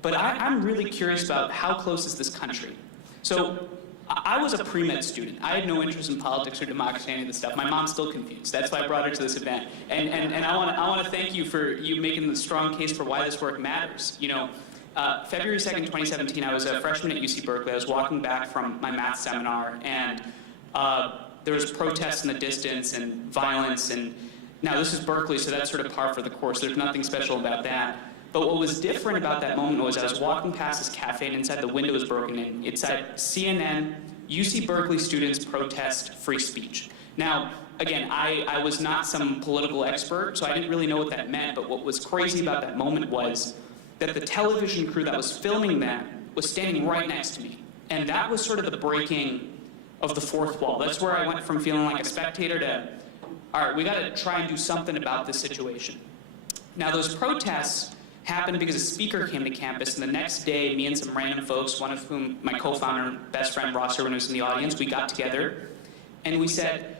But I'm really curious about how close is this country? So I was a pre-med student. I had no interest in politics or democracy, any of this stuff. My mom's still confused. That's why I brought her to this event. And I want to thank you for you making the strong case for why this work matters. February 2nd, 2017, I was a freshman at UC Berkeley. I was walking back from my math seminar, and there was protests in the distance and violence. And now this is Berkeley, so that's sort of par for the course. There's nothing special about that. But what was different about that moment was I was walking past this cafe, and inside the window was broken in. It said CNN, UC Berkeley students protest free speech. Now, again, I was not some political expert, so I didn't really know what that meant, but what was crazy about that moment was that the television crew that was filming that was standing right next to me. And that was sort of the breaking of the fourth wall. That's where I went from feeling like a spectator to, all right, we got to try and do something about this situation. Now, those protests happened because a speaker came to campus, and the next day, me and some random folks, one of whom my co-founder and best friend Ross Irwin was in the audience, we got together and we said,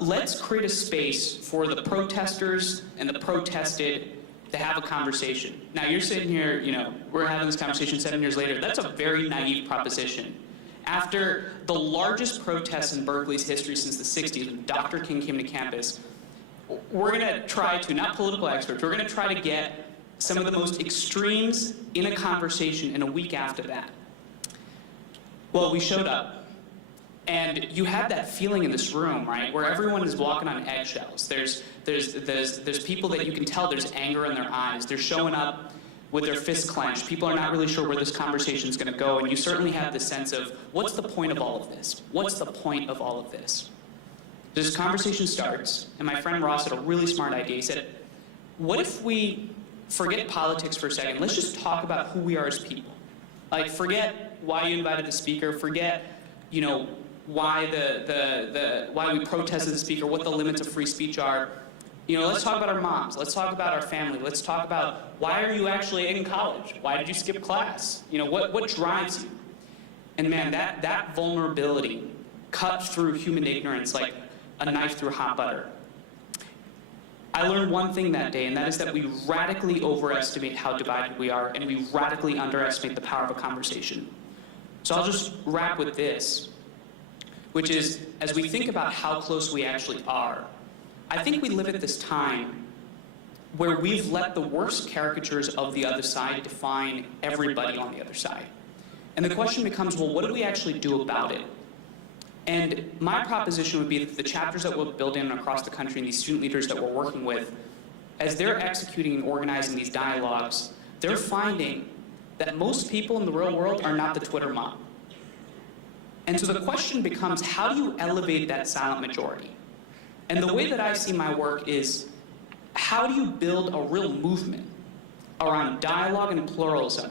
let's create a space for the protesters and the protested to have a conversation. Now, you're sitting here, you know, we're having this conversation 7 years later. That's a very naive proposition. After the largest protests in Berkeley's history since the 60s, when Dr. King came to campus, we're going to try to, not political experts, we're going to try to get some of the most extremes in a conversation in a week after that. Well, we showed up. And you have that feeling in this room, right, where everyone is walking on eggshells. There's people that you can tell there's anger in their eyes. They're showing up with their fists clenched. People are not really sure where this conversation is going to go. And you certainly have the sense of, what's the point of all of this? What's the point of all of this? This conversation starts, and my friend Ross had a really smart idea. He said, what if we forget politics for a second? Let's just talk about who we are as people. Like, forget why you invited the speaker. Forget, you know, why why we protested the speaker, what the limits of free speech are. You know, let's talk about our moms. Let's talk about our family. Let's talk about, why are you actually in college? Why did you skip class? You know, what drives you? And man, that vulnerability cut through human ignorance like a knife through hot butter. I learned one thing that day, and that is that we radically overestimate how divided we are, and we radically underestimate the power of a conversation. So I'll just wrap with this, which is, as we think about how close we actually are, I think we live at this time where we've let the worst caricatures of the other side define everybody on the other side. And the question becomes, well, what do we actually do about it? And my proposition would be that the chapters that we're building across the country and these student leaders that we're working with, as they're executing and organizing these dialogues, they're finding that most people in the real world are not the Twitter mob. And so the question becomes, how do you elevate that silent majority? And the way that I see my work is, how do you build a real movement around dialogue and pluralism,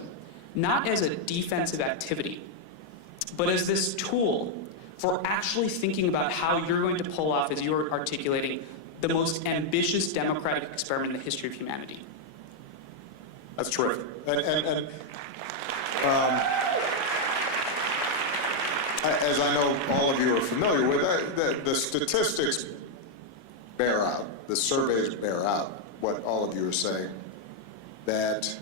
not as a defensive activity, but as this tool for actually thinking about how you're going to pull off, as you're articulating, the most ambitious democratic experiment in the history of humanity. That's terrific. As I know all of you are familiar with, the statistics bear out, the surveys bear out what all of you are saying, that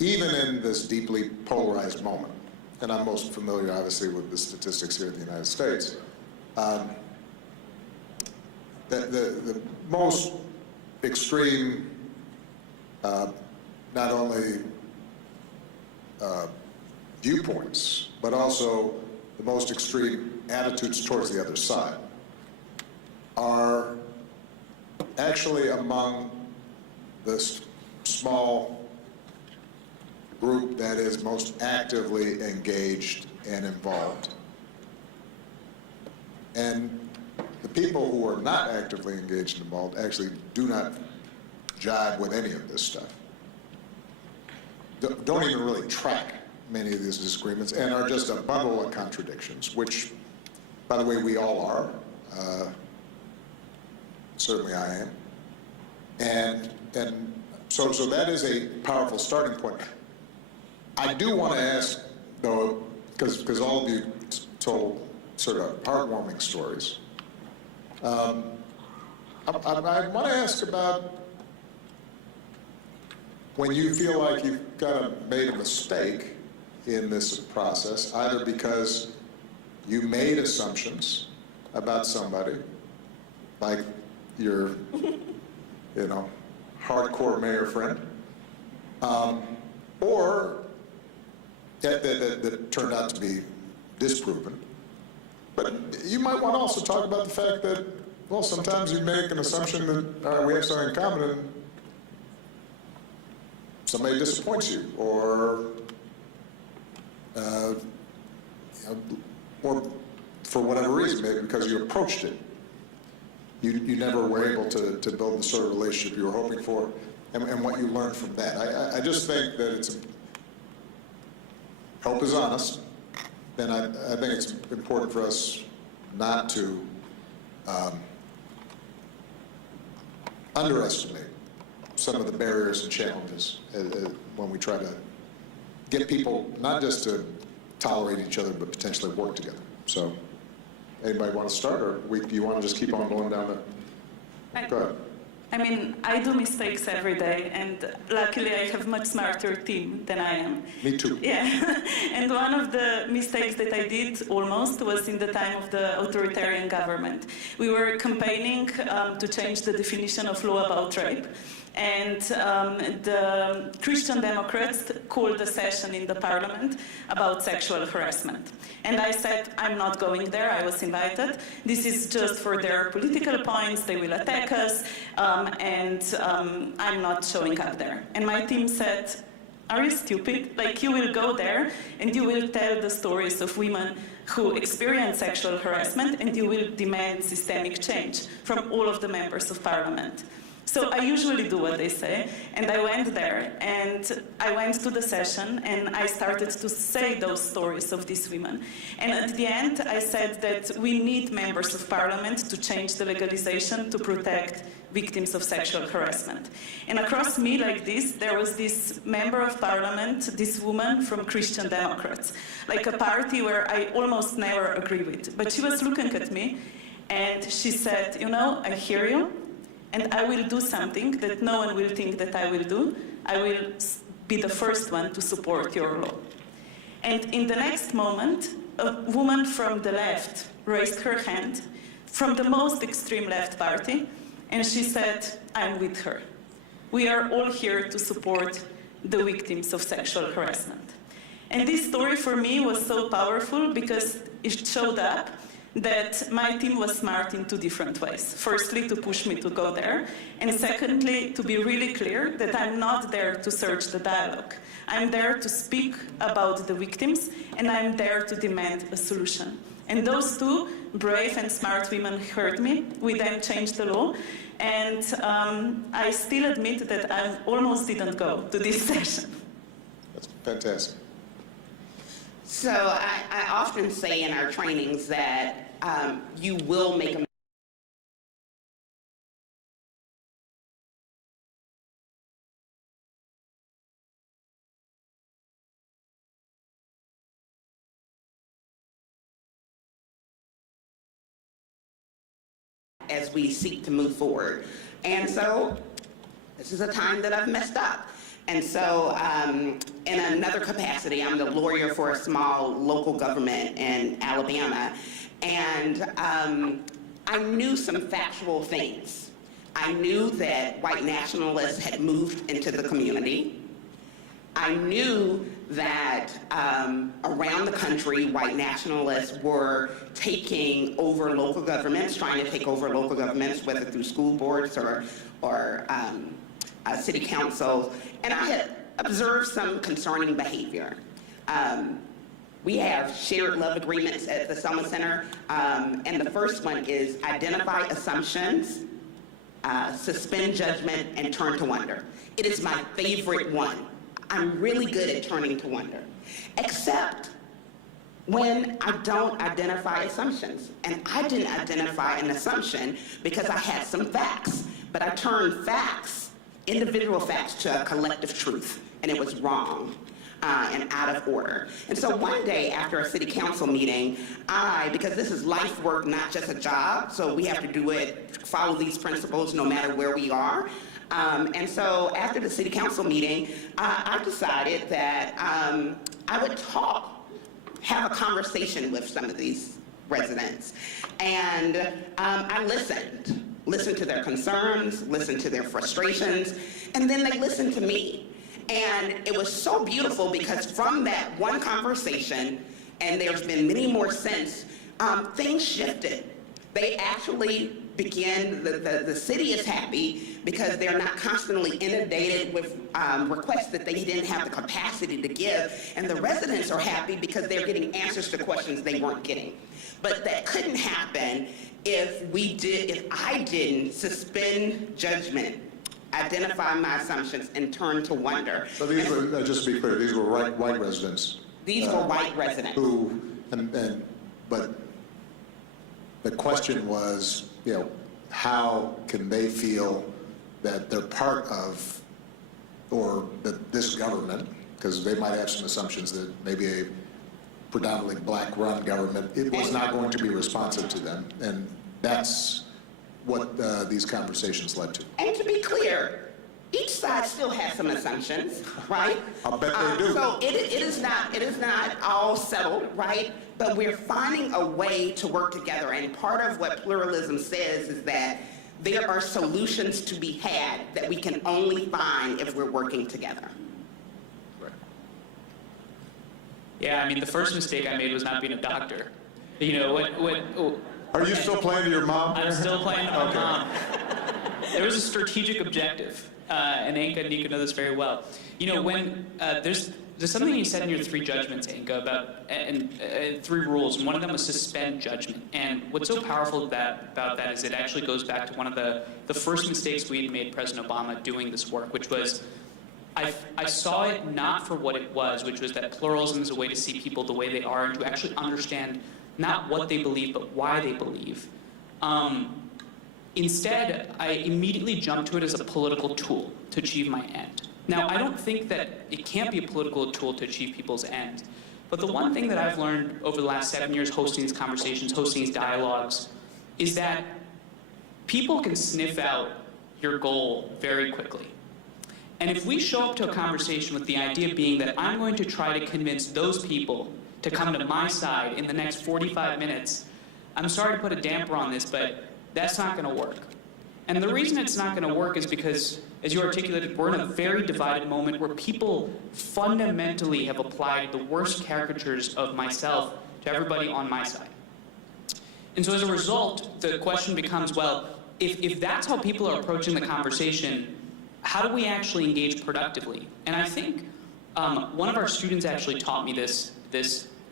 even in this deeply polarized moment, and I'm most familiar, obviously, with the statistics here in the United States, the most extreme, not only viewpoints, but also the most extreme attitudes towards the other side are actually among this small group that is most actively engaged and involved. And the people who are not actively engaged and involved actually do not jive with any of this stuff. Don't even really track many of these disagreements and are just a bundle of contradictions, which, by the way, we all are. Certainly I am. And so that is a powerful starting point. I do want to ask, though, because all of you told sort of heartwarming stories, I want to ask about when you feel like you've kind of made a mistake in this process, either because you made assumptions about somebody, like your, hardcore mayor friend, or that turned out to be disproven. But you might want to also talk about the fact that, well, sometimes you make an assumption that we have something in common and somebody disappoints you, or or for whatever reason, maybe because you approached it, you never were able to build the sort of relationship you were hoping for, and what you learned from that. I just think that it's, help is honest, and I think it's important for us not to underestimate some of the barriers and challenges when we try to get people not just to tolerate each other, but potentially work together. So, anybody want to start, or do you want to just keep on going down the? Go ahead. I mean, I do mistakes every day, and luckily I have a much smarter team than I am. Me too. Yeah, and one of the mistakes that I did almost was in the time of the authoritarian government. We were campaigning to change the definition of law about rape. And the Christian Democrats called a session in the parliament about sexual harassment. And I said, I'm not going there, I was invited. This is just for their political points, they will attack us, and I'm not showing up there. And my team said, are you stupid? Like, you will go there and you will tell the stories of women who experience sexual harassment, and you will demand systemic change from all of the members of parliament. So I usually do what they say, and I went there, and I went to the session, and I started to say those stories of these women. And at the end, I said that we need members of parliament to change the legalization to protect victims of sexual harassment. And across me like this, there was this member of parliament, this woman from Christian Democrats, like a party where I almost never agree with. But she was looking at me, and she said, you know, I hear you, and I will do something that no one will think that I will do. I will be the first one to support your law. And in the next moment, a woman from the left raised her hand, from the most extreme left party, and she said, I'm with her. We are all here to support the victims of sexual harassment. And this story for me was so powerful because it showed up that my team was smart in two different ways. Firstly, to push me to go there, and secondly, to be really clear that I'm not there to search the dialogue. I'm there to speak about the victims, and I'm there to demand a solution. And those two brave and smart women heard me. We then changed the law, and I still admit that I almost didn't go to this session. That's fantastic. So I often say in our trainings that you will make a as we seek to move forward. And so this is a time that I've messed up. And so in another capacity, I'm the lawyer for a small local government in Alabama. And I knew some factual things. I knew that white nationalists had moved into the community. I knew that around the country, white nationalists were taking over local governments, trying to take over local governments, whether through school boards or city councils. And I had observed some concerning behavior. We have shared love agreements at the Selma Center, and the first one is identify assumptions, suspend judgment, and turn to wonder. It is my favorite one. I'm really good at turning to wonder, except when I don't identify assumptions. And I didn't identify an assumption because I had some facts, but I turned facts, individual facts, to a collective truth, and it was wrong. And out of order. And so one day after a city council meeting, because this is life work, not just a job, so we have to do it, follow these principles no matter where we are. And so after the city council meeting, I decided that I would have a conversation with some of these residents. And I listened to their concerns, listened to their frustrations, and then they listened to me. And it was so beautiful because from that one conversation, and there's been many more since, things shifted. They actually begin, the city is happy because they're not constantly inundated with requests that they didn't have the capacity to give, and the residents are happy because they're getting answers to questions they weren't getting. But that couldn't happen if I didn't suspend judgment, identify my assumptions, and turn to wonder. So these were, just to be clear, these were white residents. These were white residents. Who, but the question was, how can they feel that they're part of, or that this government, because they might have some assumptions that maybe a predominantly black-run government, it was not going to be responsive to them, and that's what these conversations led to. And to be clear, each side still has some assumptions, right? I'll bet they do. So it is not all settled, right? But we're finding a way to work together, and part of what pluralism says is that there are solutions to be had that we can only find if we're working together. Yeah, I mean, the first mistake I made was not being a doctor. Are you still playing to your mom? I'm still playing to my mom. There was a strategic objective, and Anka and Nika know this very well. When there's something you said in your 3 judgments, Anka, about 3 rules, and one of them was suspend judgment. And what's so powerful about that is it actually goes back to one of the first mistakes we had made President Obama doing this work, which was I saw it not for what it was, which was that pluralism is a way to see people the way they are and to actually understand not what they believe, but why they believe. Instead, I immediately jumped to it as a political tool to achieve my end. Now, I don't think that it can't be a political tool to achieve people's end, but the one thing that I've learned over the last 7 years hosting these conversations, hosting these dialogues, is that people can sniff out your goal very quickly. And if we show up to a conversation with the idea being that I'm going to try to convince those people to come to my side in the next 45 minutes, I'm sorry to put a damper on this, but that's not going to work. And the reason it's not going to work is because, as you articulated, we're in a very divided moment where people fundamentally have applied the worst caricatures of myself to everybody on my side. And so as a result, the question becomes, well, if that's how people are approaching the conversation, how do we actually engage productively? And I think one of our students actually taught me this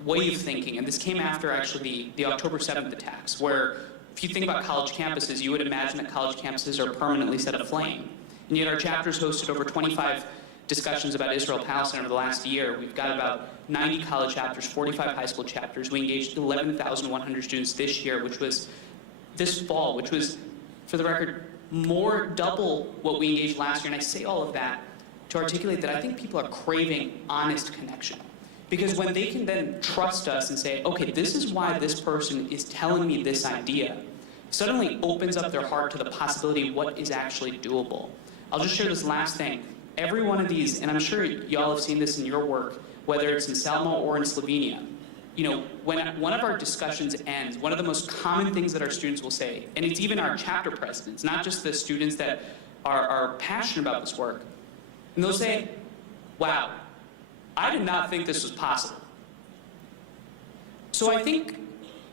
way of thinking, and this came after actually the October 7th attacks, where if you think about college campuses, you would imagine that college campuses are permanently set aflame. And yet our chapters hosted over 25 discussions about Israel-Palestine over the last year. We've got about 90 college chapters, 45 high school chapters. We engaged 11,100 students this year, which was this fall, which was, for the record, more double what we engaged last year. And I say all of that to articulate that I think people are craving honest connection. Because when they can then trust us and say, okay, this is why this person is telling me this idea, suddenly opens up their heart to the possibility of what is actually doable. I'll just share this last thing. Every one of these, and I'm sure y'all have seen this in your work, whether it's in Selma or in Slovenia, when one of our discussions ends, one of the most common things that our students will say, and it's even our chapter presidents, not just the students that are passionate about this work, and they'll say, wow, I did not think this was possible. So I think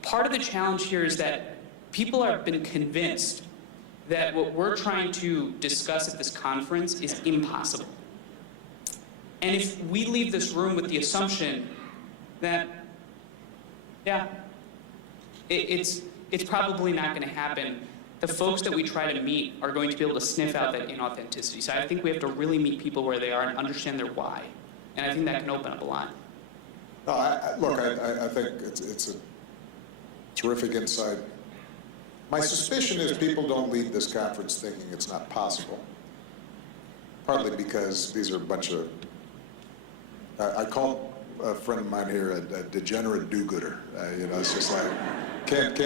part of the challenge here is that people have been convinced that what we're trying to discuss at this conference is impossible. And if we leave this room with the assumption that, yeah, it's probably not going to happen, the folks that we try to meet are going to be able to sniff out that inauthenticity. So I think we have to really meet people where they are and understand their why. And I think that can open up a lot. No, I think it's a terrific insight. My suspicion is people don't leave this conference thinking it's not possible. Partly because these are a bunch of, I call a friend of mine here a degenerate do-gooder. It's just like, can't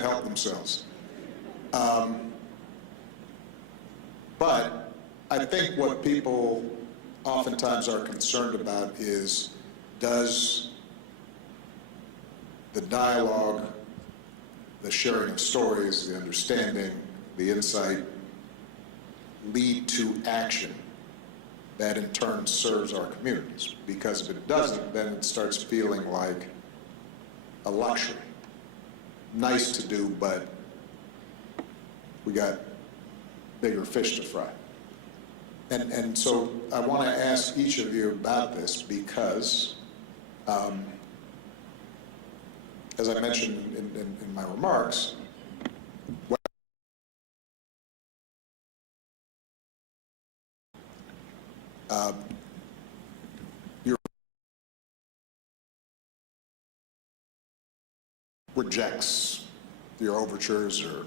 help themselves. But I think what people oftentimes are concerned about is, does the dialogue, the sharing of stories, the understanding, the insight lead to action that in turn serves our communities? Because if it doesn't, then it starts feeling like a luxury. Nice to do, but we got bigger fish to fry. And so I want to ask each of you about this because, as I mentioned in my remarks, your rejects your overtures or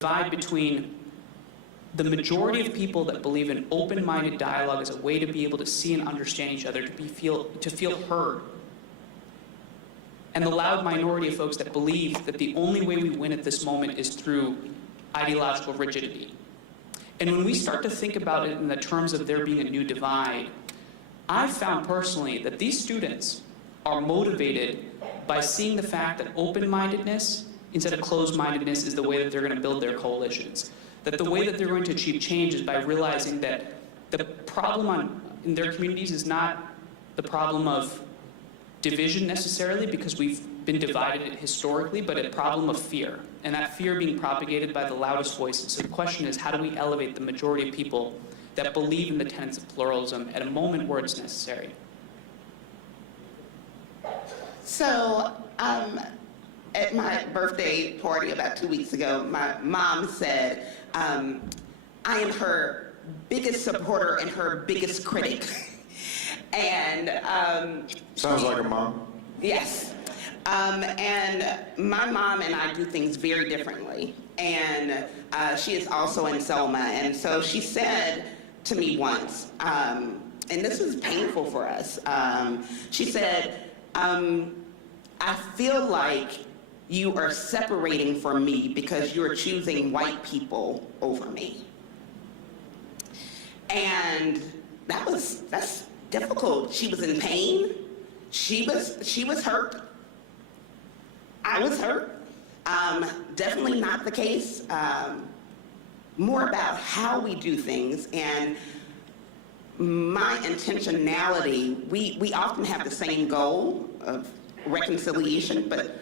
divide between the majority of people that believe in open-minded dialogue as a way to be able to see and understand each other, to feel heard, and the loud minority of folks that believe that the only way we win at this moment is through ideological rigidity. And when we start to think about it in the terms of there being a new divide, I've found personally that these students are motivated by seeing the fact that open-mindedness instead of closed-mindedness is the way that they're going to build their coalitions. That the way that they're going to achieve change is by realizing that the problem in their communities is not the problem of division necessarily, because we've been divided historically, but a problem of fear. And that fear being propagated by the loudest voices. So the question is, how do we elevate the majority of people that believe in the tenets of pluralism at a moment where it's necessary? So, at my birthday party about 2 weeks ago, my mom said, I am her biggest supporter and her biggest critic. And Sounds like a mom. yes. And my mom and I do things very differently. And she is also in Selma. And so she said to me once, and this was painful for us, she said, I feel like you are separating from me because you're choosing white people over me. And that's difficult. She was in pain. She was hurt. I was hurt. Definitely not the case. More about how we do things and my intentionality. We often have the same goal of reconciliation, but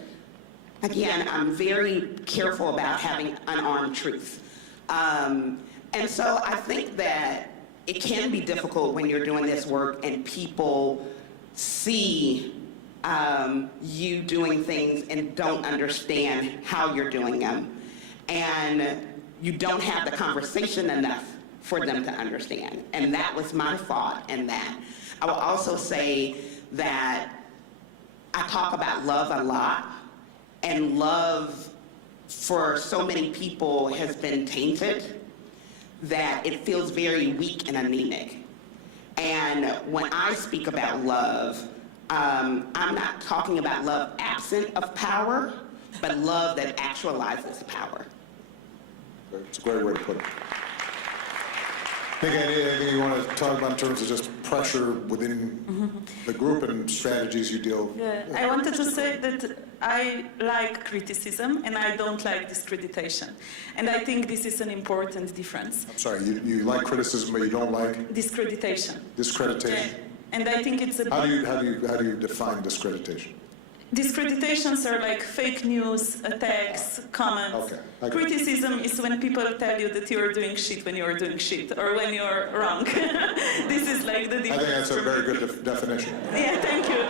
again, I'm very careful about having unarmed truth. And so I think that it can be difficult when you're doing this work and people see you doing things and don't understand how you're doing them. And you don't have the conversation enough for them to understand. And that was my thought in that. I will also say that I talk about love a lot, and love for so many people has been tainted that it feels very weak and anemic. And when I speak about love, I'm not talking about love absent of power, but love that actualizes power. It's a great way to put it. Think anything you want to talk about in terms of just pressure within the group and strategies you deal with? Yeah, I wanted to say that I like criticism and I don't like discreditation. And I think this is an important difference. I'm sorry, you like criticism, but you don't like Discreditation. discreditation? Yeah. And I think it's a How do you define discreditation? Discreditations are like fake news, attacks, comments. Okay, I get it. Criticism is when people tell you that you're doing shit when you're doing shit, or when you're wrong. This is like the I difference. think that's a very good definition. Yeah, thank you.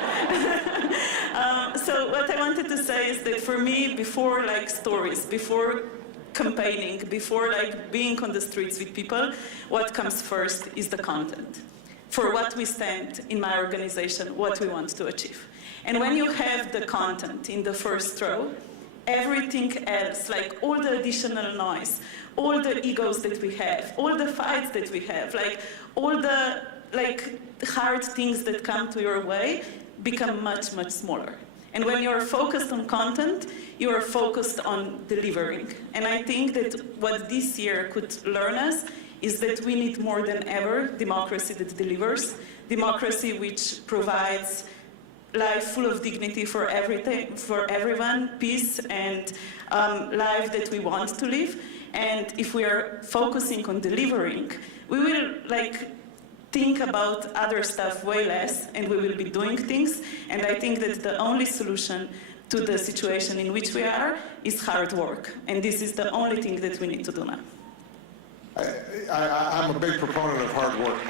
So what I wanted to say is that for me, before like stories, before campaigning, before like being on the streets with people, what comes first is the content. For what we stand in my organization, what we want to achieve. And when you have the content in the first row, everything else, like all the additional noise, all the egos that we have, all the fights that we have, like all the like hard things that come to your way become much, much smaller. And when you're focused on content, you are focused on delivering. And I think that what this year could learn us is that we need more than ever democracy that delivers, democracy which provides life full of dignity for everything, for everyone, peace and life that we want to live. And if we are focusing on delivering, we will like think about other stuff way less, and we will be doing things. And I think that the only solution to the situation in which we are is hard work. And this is the only thing that we need to do now. I'm a big proponent of hard work,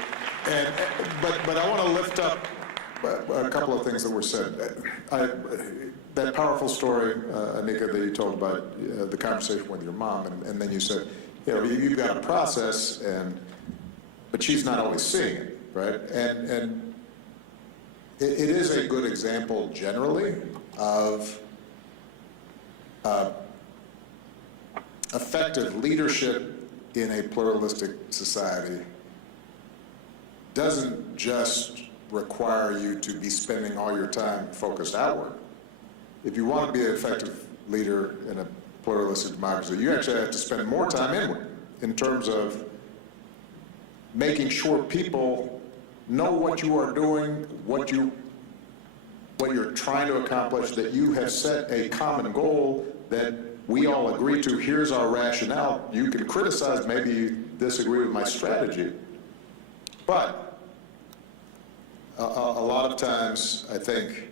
but I want to lift up a couple of things that were said. That powerful story, Anika, that you told about the conversation with your mom, and then you said, you know, you've got a process, but she's not always seeing it, right? And it is a good example generally of effective leadership in a pluralistic society doesn't just require you to be spending all your time focused outward. If you want to be an effective leader in a pluralistic democracy, you actually have to spend more time inward in terms of making sure people know what you are doing, what you're trying to accomplish, that you have set a common goal that we all agree to. Here's our rationale. You can criticize, maybe you disagree with my strategy, but a lot of times I think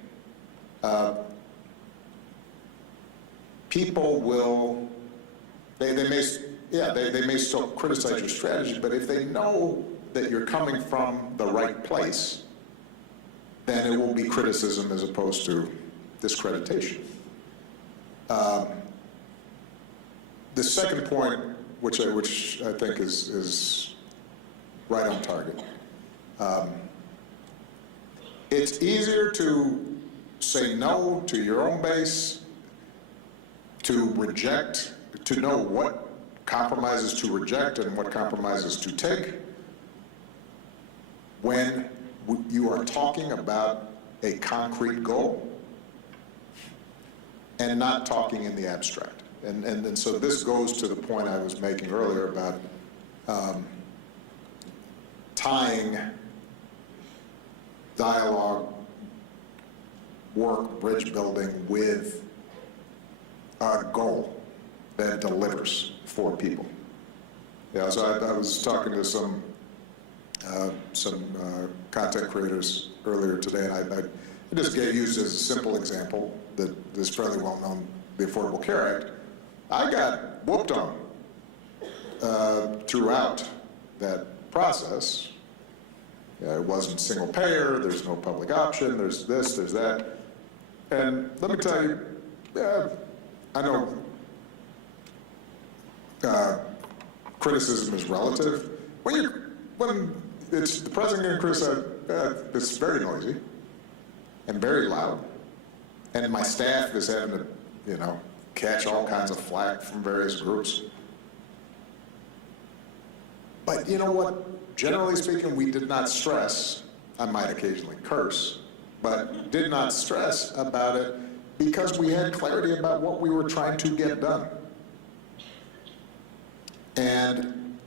people will, they may still criticize your strategy, but if they know that you're coming from the right place, then it will be criticism as opposed to discreditation. The second point, which I think is right on target, it's easier to say no to your own base, to reject, to know what compromises to reject and what compromises to take, when you are talking about a concrete goal and not talking in the abstract. And so this goes to the point I was making earlier about tying dialogue, work, bridge building with a goal that delivers for people. Yeah, so I was talking to some content creators earlier today, and I just used as a simple example that is fairly well known, the Affordable Care Act. I got whooped on throughout that process. It wasn't single payer, there's no public option, there's this, there's that. And let me tell you, I know criticism is relative. When it's the president getting criticized, it's very noisy and very loud. And my staff is having to, catch all kinds of flack from various groups. But you know what? Generally speaking, we did not stress. I might occasionally curse, but did not stress about it because we had clarity about what we were trying to get done. And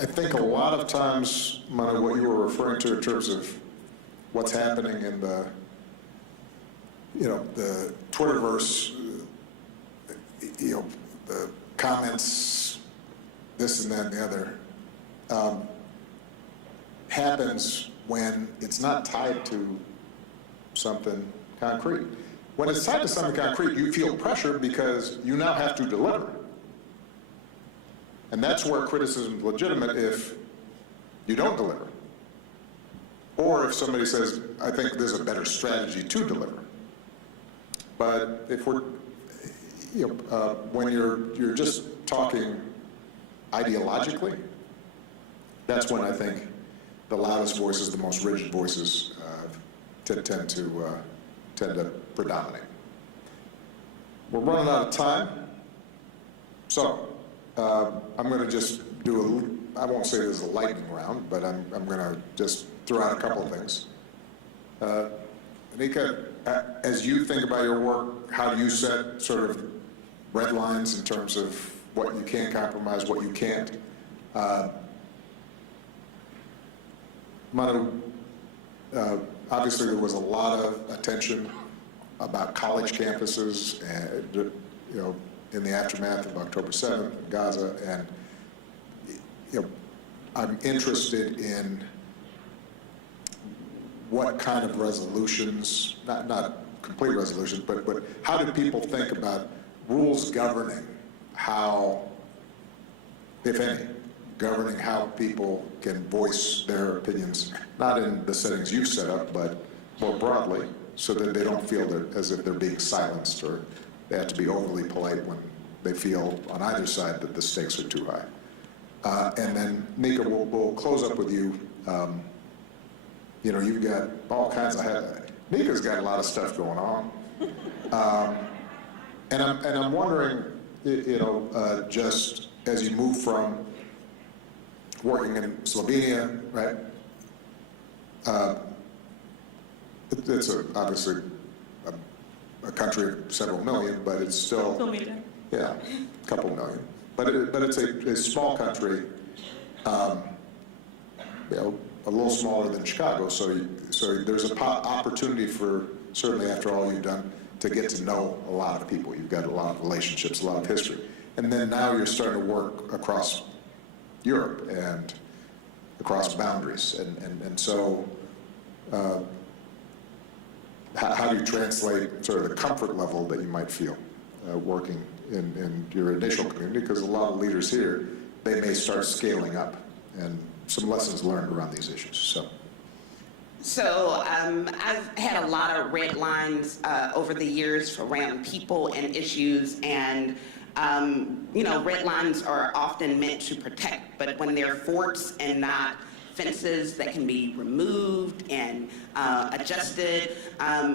I think a lot of times, Manu, what you were referring to in terms of what's happening in the Twitterverse, the comments, this and that and the other, happens when it's not tied to something concrete. When it's tied to something concrete, you feel pressure because you now have to deliver. And that's where criticism is legitimate if you don't deliver. Or if somebody says, I think there's a better strategy to deliver. But if we're, when you're just talking ideologically, that's when I think the loudest voices, the most rigid voices tend to predominate. We're running out of time, so I'm going to just do I won't say this is a lightning round, but I'm going to just throw out a couple of things. Anika, as you think about your work, how do you set sort of red lines in terms of what you can compromise, what you can't? Manu, obviously there was a lot of attention about college campuses, and, in the aftermath of October 7th in Gaza, and I'm interested in what kind of resolutions, not complete resolutions, but how do people think about rules governing how, if any, governing how people can voice their opinions, not in the settings you've set up, but more broadly, so that they don't feel as if they're being silenced or they have to be overly polite when they feel on either side that the stakes are too high. And then, Nika, we'll close up with you. You've got all kinds of, Nika's got a lot of stuff going on. And I'm wondering, just as you move from working in Slovenia, right? It's obviously a country of several million, but it's still, 2 million. Yeah, a couple million. But it's a small country. a little smaller than Chicago, so there's an opportunity for, certainly after all you've done, to get to know a lot of people. You've got a lot of relationships, a lot of history. And then now you're starting to work across Europe and across boundaries. And so how do you translate sort of the comfort level that you might feel working in your initial community? Because a lot of leaders here, they may start scaling up, and some lessons learned around these issues. So I've had a lot of red lines over the years around people and issues, and red lines are often meant to protect, but when they're forts and not fences that can be removed and adjusted,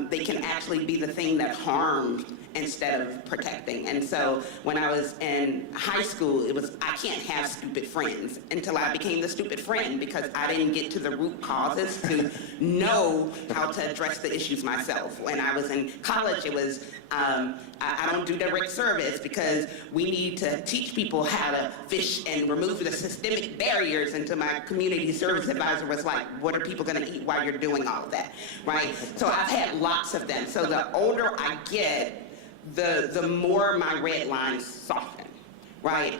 they can actually be the thing that harms instead of protecting. And so when I was in high school, it was, I can't have stupid friends, until I became the stupid friend, because I didn't get to the root causes to know how to address the issues myself. When I was in college, it was, I don't do direct service because we need to teach people how to fish and remove the systemic barriers. And to my community service advisor was like, what are people gonna eat while you're doing all of that, right? So I've had lots of them. So the older I get, the more my red lines soften, right?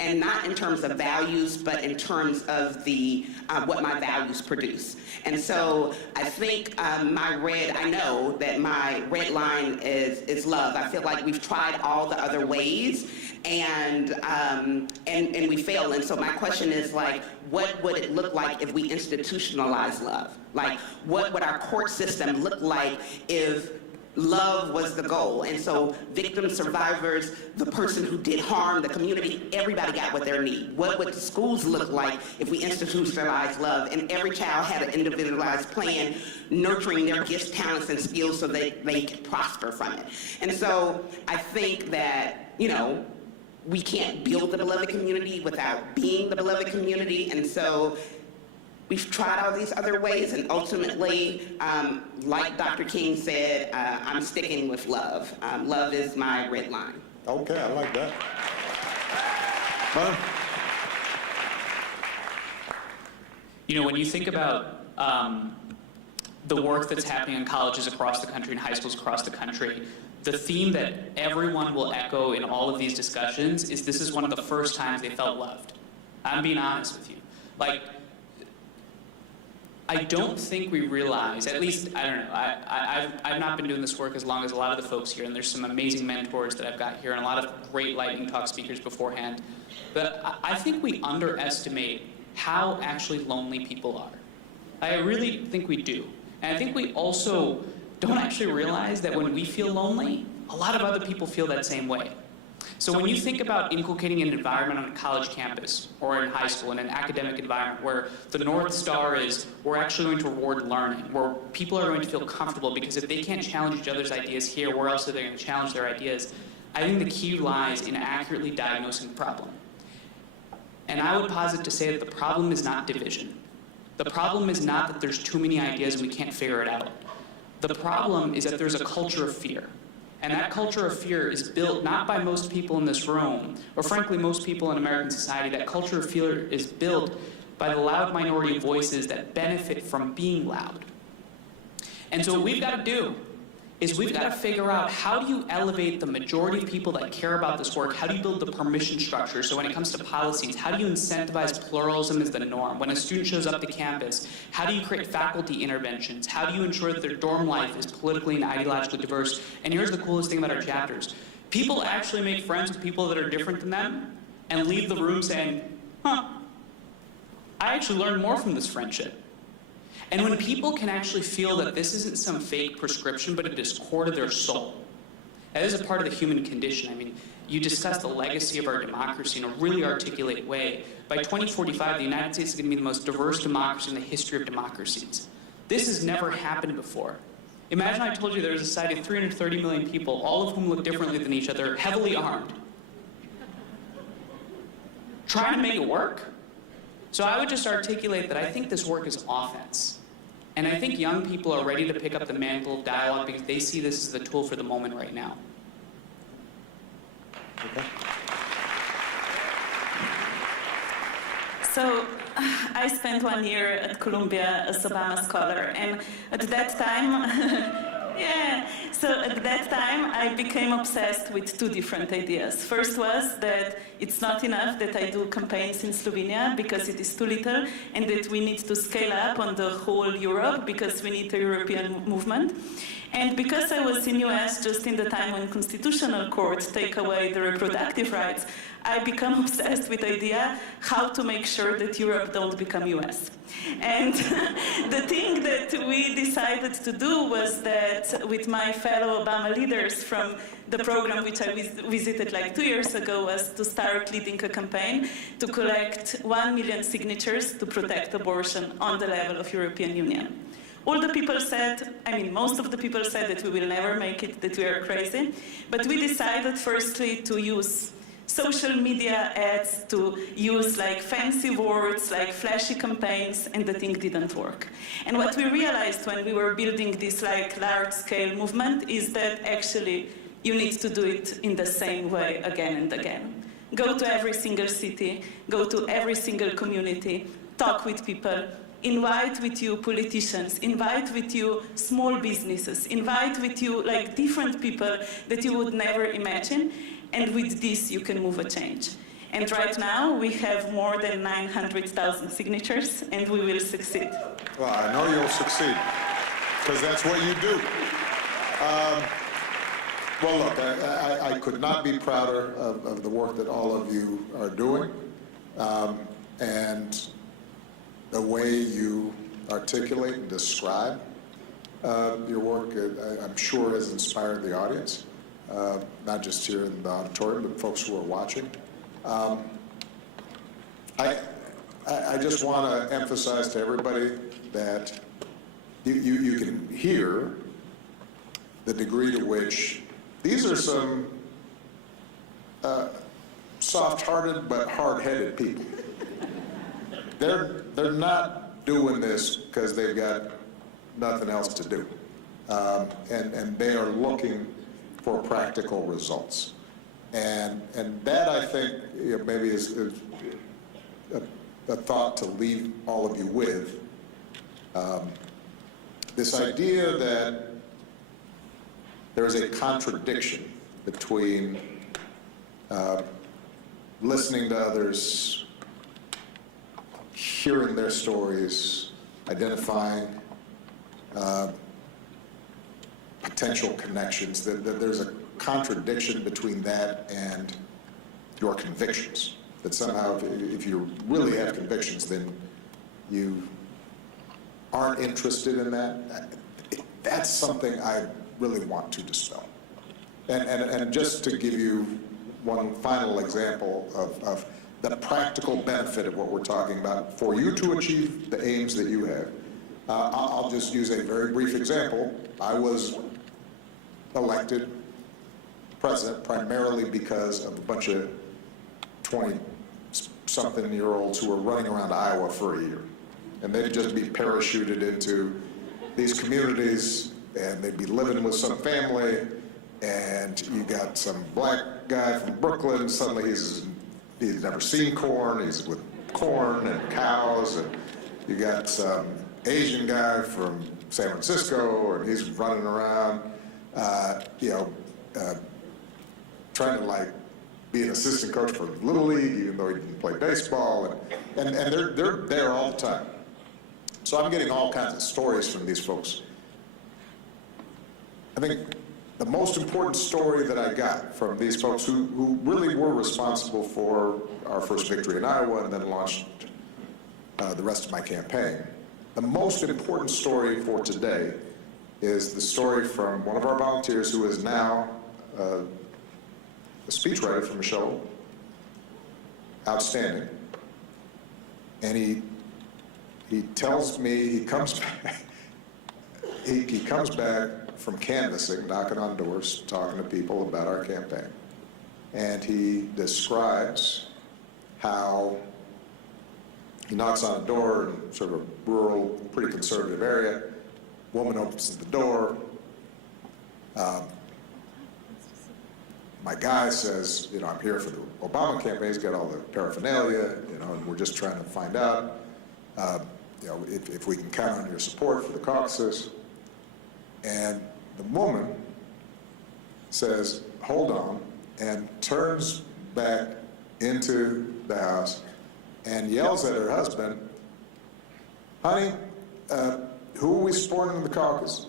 And not in terms of values, but in terms of the what my values produce. And so I think I know that my red line is love. I feel like we've tried all the other ways, and we fail. And so my question is, like, what would it look like if we institutionalize love? Like, what would our court system look like if love was the goal? And so victims, survivors, the person who did harm, the community, everybody got what they need. What would the schools look like if we institutionalized love and every child had an individualized plan nurturing their gifts, talents, and skills so that they could prosper from it? And so I think that, we can't build the beloved community without being the beloved community. And so we've tried all these other ways, and ultimately, like Dr. King said, I'm sticking with love. Love is my red line. Okay, I like that. Huh? When you think about the work that's happening in colleges across the country and high schools across the country, the theme that everyone will echo in all of these discussions is this is one of the first times they felt loved. I'm being honest with you. Like, I don't think we realize, at least, I don't know, I've not been doing this work as long as a lot of the folks here, and there's some amazing mentors that I've got here and a lot of great lightning talk speakers beforehand, but I think we underestimate how actually lonely people are. I really think we do. And I think we also don't actually realize that when we feel lonely, a lot of other people feel that same way. So when you think about inculcating an environment on a college campus or in high school, in an academic environment where the North Star is we're actually going to reward learning, where people are going to feel comfortable, because if they can't challenge each other's ideas here, where else are they going to challenge their ideas? I think the key lies in accurately diagnosing the problem. And I would posit to say that the problem is not division. The problem is not that there's too many ideas and we can't figure it out. The problem is that there's a culture of fear. And that culture of fear is built not by most people in this room, or frankly most people in American society. That culture of fear is built by the loud minority of voices that benefit from being loud. And so what we've got to do is we've got to figure out, how do you elevate the majority of people that care about this work? How do you build the permission structure? So when it comes to policies, how do you incentivize pluralism as the norm? When a student shows up to campus, how do you create faculty interventions? How do you ensure that their dorm life is politically and ideologically diverse? And here's the coolest thing about our chapters. People actually make friends with people that are different than them and leave the room saying, I actually learned more from this friendship. And when people can actually feel that this isn't some fake prescription, but it is core to their soul, that is a part of the human condition. I mean, you discuss the legacy of our democracy in a really articulate way. By 2045, the United States is going to be the most diverse democracy in the history of democracies. This has never happened before. Imagine I told you there was a society of 330 million people, all of whom look differently than each other, heavily armed. Trying to make it work? So I would just articulate that I think this work is offense. And I think young people are ready to pick up the mantle of dialogue because they see this as the tool for the moment right now. Okay. So I spent 1 year at Columbia as Obama scholar, and at that time, at that time I became obsessed with two different ideas. First was that it's not enough that I do campaigns in Slovenia because it is too little, and that we need to scale up on the whole Europe because we need a European movement. And because I was in US just in the time when constitutional courts take away the reproductive rights, I become obsessed with the idea how to make sure that Europe don't become US. And the thing that we decided to do was that with my fellow Obama leaders from the program which I visited like 2 years ago was to start leading a campaign to collect 1 million signatures to protect abortion on the level of European Union. All the people said, most of the people said that we will never make it, that we are crazy. But we decided firstly to use social media ads, to use like fancy words, like flashy campaigns, and the thing didn't work. And what we realized when we were building this like large-scale movement is that actually you need to do it in the same way again and again. Go to every single city, go to every single community, talk with people, invite with you politicians, invite with you small businesses, invite with you like different people that you would never imagine, and with this you can move a change. And right now we have more than 900,000 signatures, and we will succeed. Well, I know you'll succeed, because that's what you do. Well, look, I could not be prouder of the work that all of you are doing, and the way you articulate and describe your work, I'm sure has inspired the audience, not just here in the auditorium, but folks who are watching. I just want to emphasize to everybody that you can hear the degree to which these are some soft-hearted but hard-headed people. They're not doing this because they've got nothing else to do. And they are looking for practical results. And that, I think, maybe is a thought to leave all of you with. This idea that there is a contradiction between listening to others, hearing their stories, identifying potential connections, that there's a contradiction between that and your convictions. That somehow, if you really have convictions, then you aren't interested in that. That's something I really want to dispel. And just to give you one final example of the practical benefit of what we're talking about, for you to achieve the aims that you have, I'll just use a very brief example. I was elected president primarily because of a bunch of 20-something-year-olds who were running around Iowa for a year. And they'd just be parachuted into these communities, and they'd be living with some family, and you got some black guy from Brooklyn, suddenly he's never seen corn, he's with corn and cows, and you got some Asian guy from San Francisco, and he's running around, trying to like be an assistant coach for Little League, even though he didn't play baseball, and they're there all the time. So I'm getting all kinds of stories from these folks. I think the most important story that I got from these folks who really were responsible for our first victory in Iowa and then launched the rest of my campaign, the most important story for today is the story from one of our volunteers who is now a speechwriter for Michelle, outstanding. And he tells me he comes back from canvassing, knocking on doors, talking to people about our campaign. And he describes how he knocks on a door in sort of a rural, pretty conservative area. Woman opens the door. My guy says, I'm here for the Obama campaign. He's got all the paraphernalia, and we're just trying to find out. you know, if we can count on your support for the caucuses. And the woman says, hold on, and turns back into the house and yells at her husband, honey, who are we supporting in the caucus?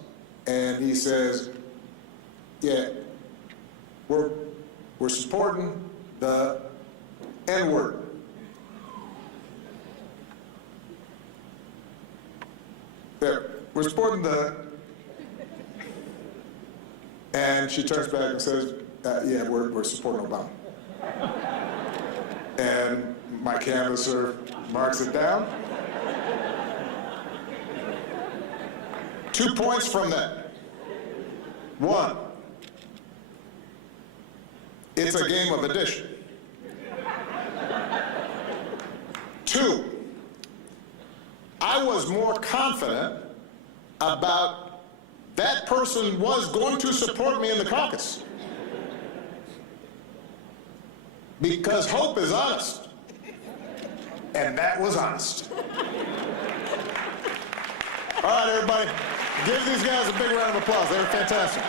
And he says, yeah, we're supporting the N-word. There, we're supporting the, and she turns back and says, yeah, we're supporting Obama. And my canvasser marks it down. 2 points from that. 1, it's a game of addition. 2, I was more confident about that person was going to support me in the caucus. Because hope is honest. And that was honest. All right, everybody, give these guys a big round of applause. They were fantastic.